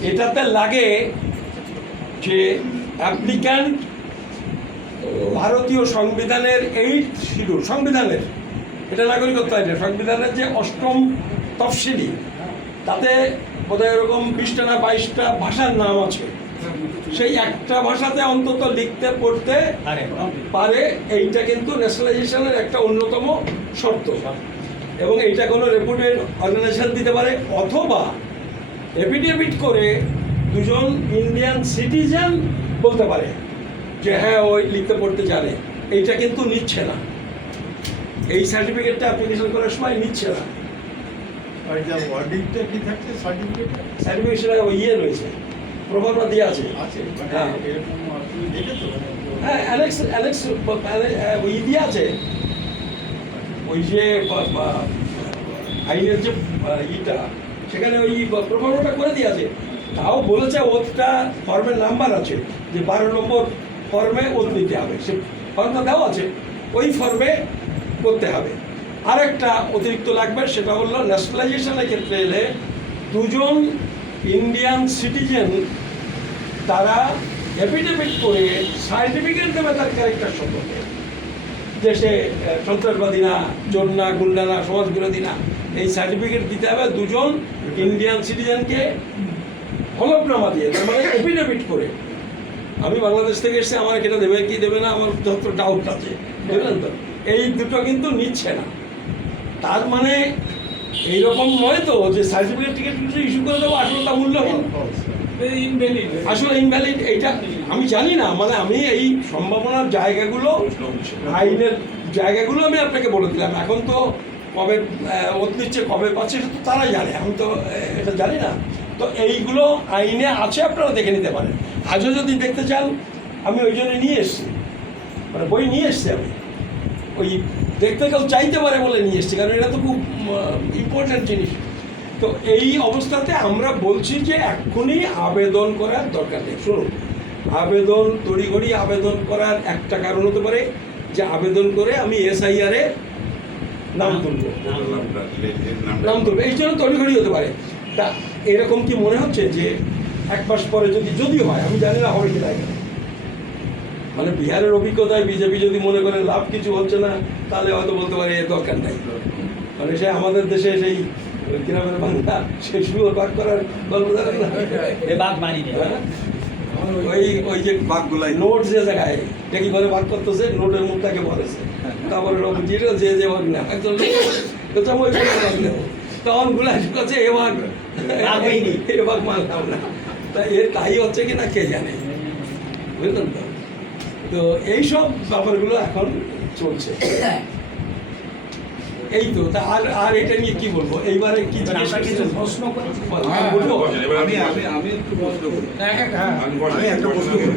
এটাতে লাগে যে অ্যাপ্লিক্যান্ট ভারতীয় সংবিধানের 8 শিডিউল, সংবিধানের এটা নাগরিকত্ব আইনে সংবিধানের যে 8ম তফসিলি, তাতে বোধহয় এরকম 20টা না 22টা ভাষার নাম আছে, সেই একটা ভাষাতে অন্তত লিখতে পড়তে পারে। এইটা কিন্তু ন্যাশনালাইজেশনের একটা অন্যতম শর্ত, এবং এইটা কোনো রেপুটেড অর্গানাইজেশন দিতে পারে, অথবা এফিডেভিট করে 2জন ইন্ডিয়ান সিটিজেন বলতে পারে যে হ্যাঁ ওই লিখতে পড়তে জানে। এইটা কিন্তু নিচ্ছে না, এই সার্টিফিকেটটা অ্যাপ্লিকেশন করার সময় নিচ্ছে না। সার্টিফিকেশনে ওই ইয়ে রয়েছে, প্রভাবটা দিয়ে আছে। হ্যাঁ অ্যালেক্স ওই দিয়ে আছে, ওই যে আইনের যে ইটা সেখানে ওই প্রভাবটা করে দিয়ে আছে। তাও বলেছে ওতটা ফর্মের নাম্বার আছে, যে 12 নম্বর ফর্মে ওত নিতে হবে, সে ফর্মটা দেওয়া আছে, ওই ফর্মে করতে হবে। আরেকটা অতিরিক্ত লাগবে, সেটা হলো ন্যাশনালাইজেশনের ক্ষেত্রে এলে 2জন ইন্ডিয়ান সিটিজেন তারা এফিডেভিট করে সার্টিফিকেট দেবে তার ক্যারেক্টার সম্পর্কে, যে সে সন্ত্রাসবাদী না, চোর না, গুন্ডা না, সমাজ বিরোধী না। এই সার্টিফিকেট দিতে হবে 2জন ইন্ডিয়ান সিটিজেনকে হলফনামা দিয়ে, মানে এফিডেভিট করে। আমি বাংলাদেশ থেকে এসে আমার এটা দেবে কি দেবে না আমার যত ডাউট আছে, বুঝলেন তো? এই দুটো কিন্তু নিচ্ছে না। তার মানে এইরকম নয় তো যে সার্টিফিকেট টিকিট ইস্যু করে দেবো, আসলে তা মূল্যহীন, আসলে ইনভ্যালিড। এইটা আমি জানি না, মানে আমি এই সম্ভাবনার জায়গাগুলো, আইনের জায়গাগুলো আমি আপনাকে বলে দিলাম। এখন তো কবে ওত নিচ্ছে, কবে পাচ্ছে, সেটা তো তারাই জানে, আমি তো এটা জানি না। তো এইগুলো আইনে আছে, আপনারা দেখে নিতে পারেন। আজও যদি দেখতে চান, আমি ওই জন্য নিয়ে এসেছি, মানে বই নিয়ে এসেছি আমি, ওই দেখতে কেউ চাইতে পারে বলে নিয়ে এসেছি, কারণ এটা তো খুব ইম্পর্ট্যান্ট জিনিস। তো এই অবস্থাতে আমরা বলছি যে এক্ষুনি আবেদন করার দরকার নেই। শুনুন, আবেদন তড়িঘড়ি আবেদন করার একটা কারণ হতে পারে যে আবেদন করে আমি SIR-এ নাম তুলবো, নাম তুলবো, এই জন্য তড়িঘড়ি হতে পারে। তা এরকম কি মনে হচ্ছে যে 1 মাস পরে যদি হয়, আমি জানি না হবে কি না, মানে বিহারের অভিজ্ঞতায় বিজেপি যদি মনে করে লাভ কিছু হচ্ছে না, তাহলে হয়তো বলতে পারে এর দরকার নাই। মানে সে আমাদের দেশে সেই গ্রামের বাংলা সে শুরু ভাগ করার গল্প জানেন না? এ বাদ মানি নি হ্যাঁ? ওই যে ভাগগুলাই নোট যে জায়গায় দেখি করে ভাগ করতেছে, নোটের মুখটাকে বলেছে তারপরে যেটা যে ভাগ না একজন লোক বলছে, আমি ওই ভাগ নেবো। তখন গুলাই করছে এ ভাগ এ ভাগ মানলাম না। তা এর তাই হচ্ছে কিনা কে জানে, বুঝলেন তো? তো এইসব ব্যাপারগুলো এখন চলছে। এই তো তা আর এটা নিয়ে কি বলবো, এইবারে কি জিজ্ঞেস আমরা কিছু করছেন? প্রশ্ন করি বলবো? এবার আমি একটু প্রশ্ন করি। হ্যাঁ আমি একটা প্রশ্ন করি।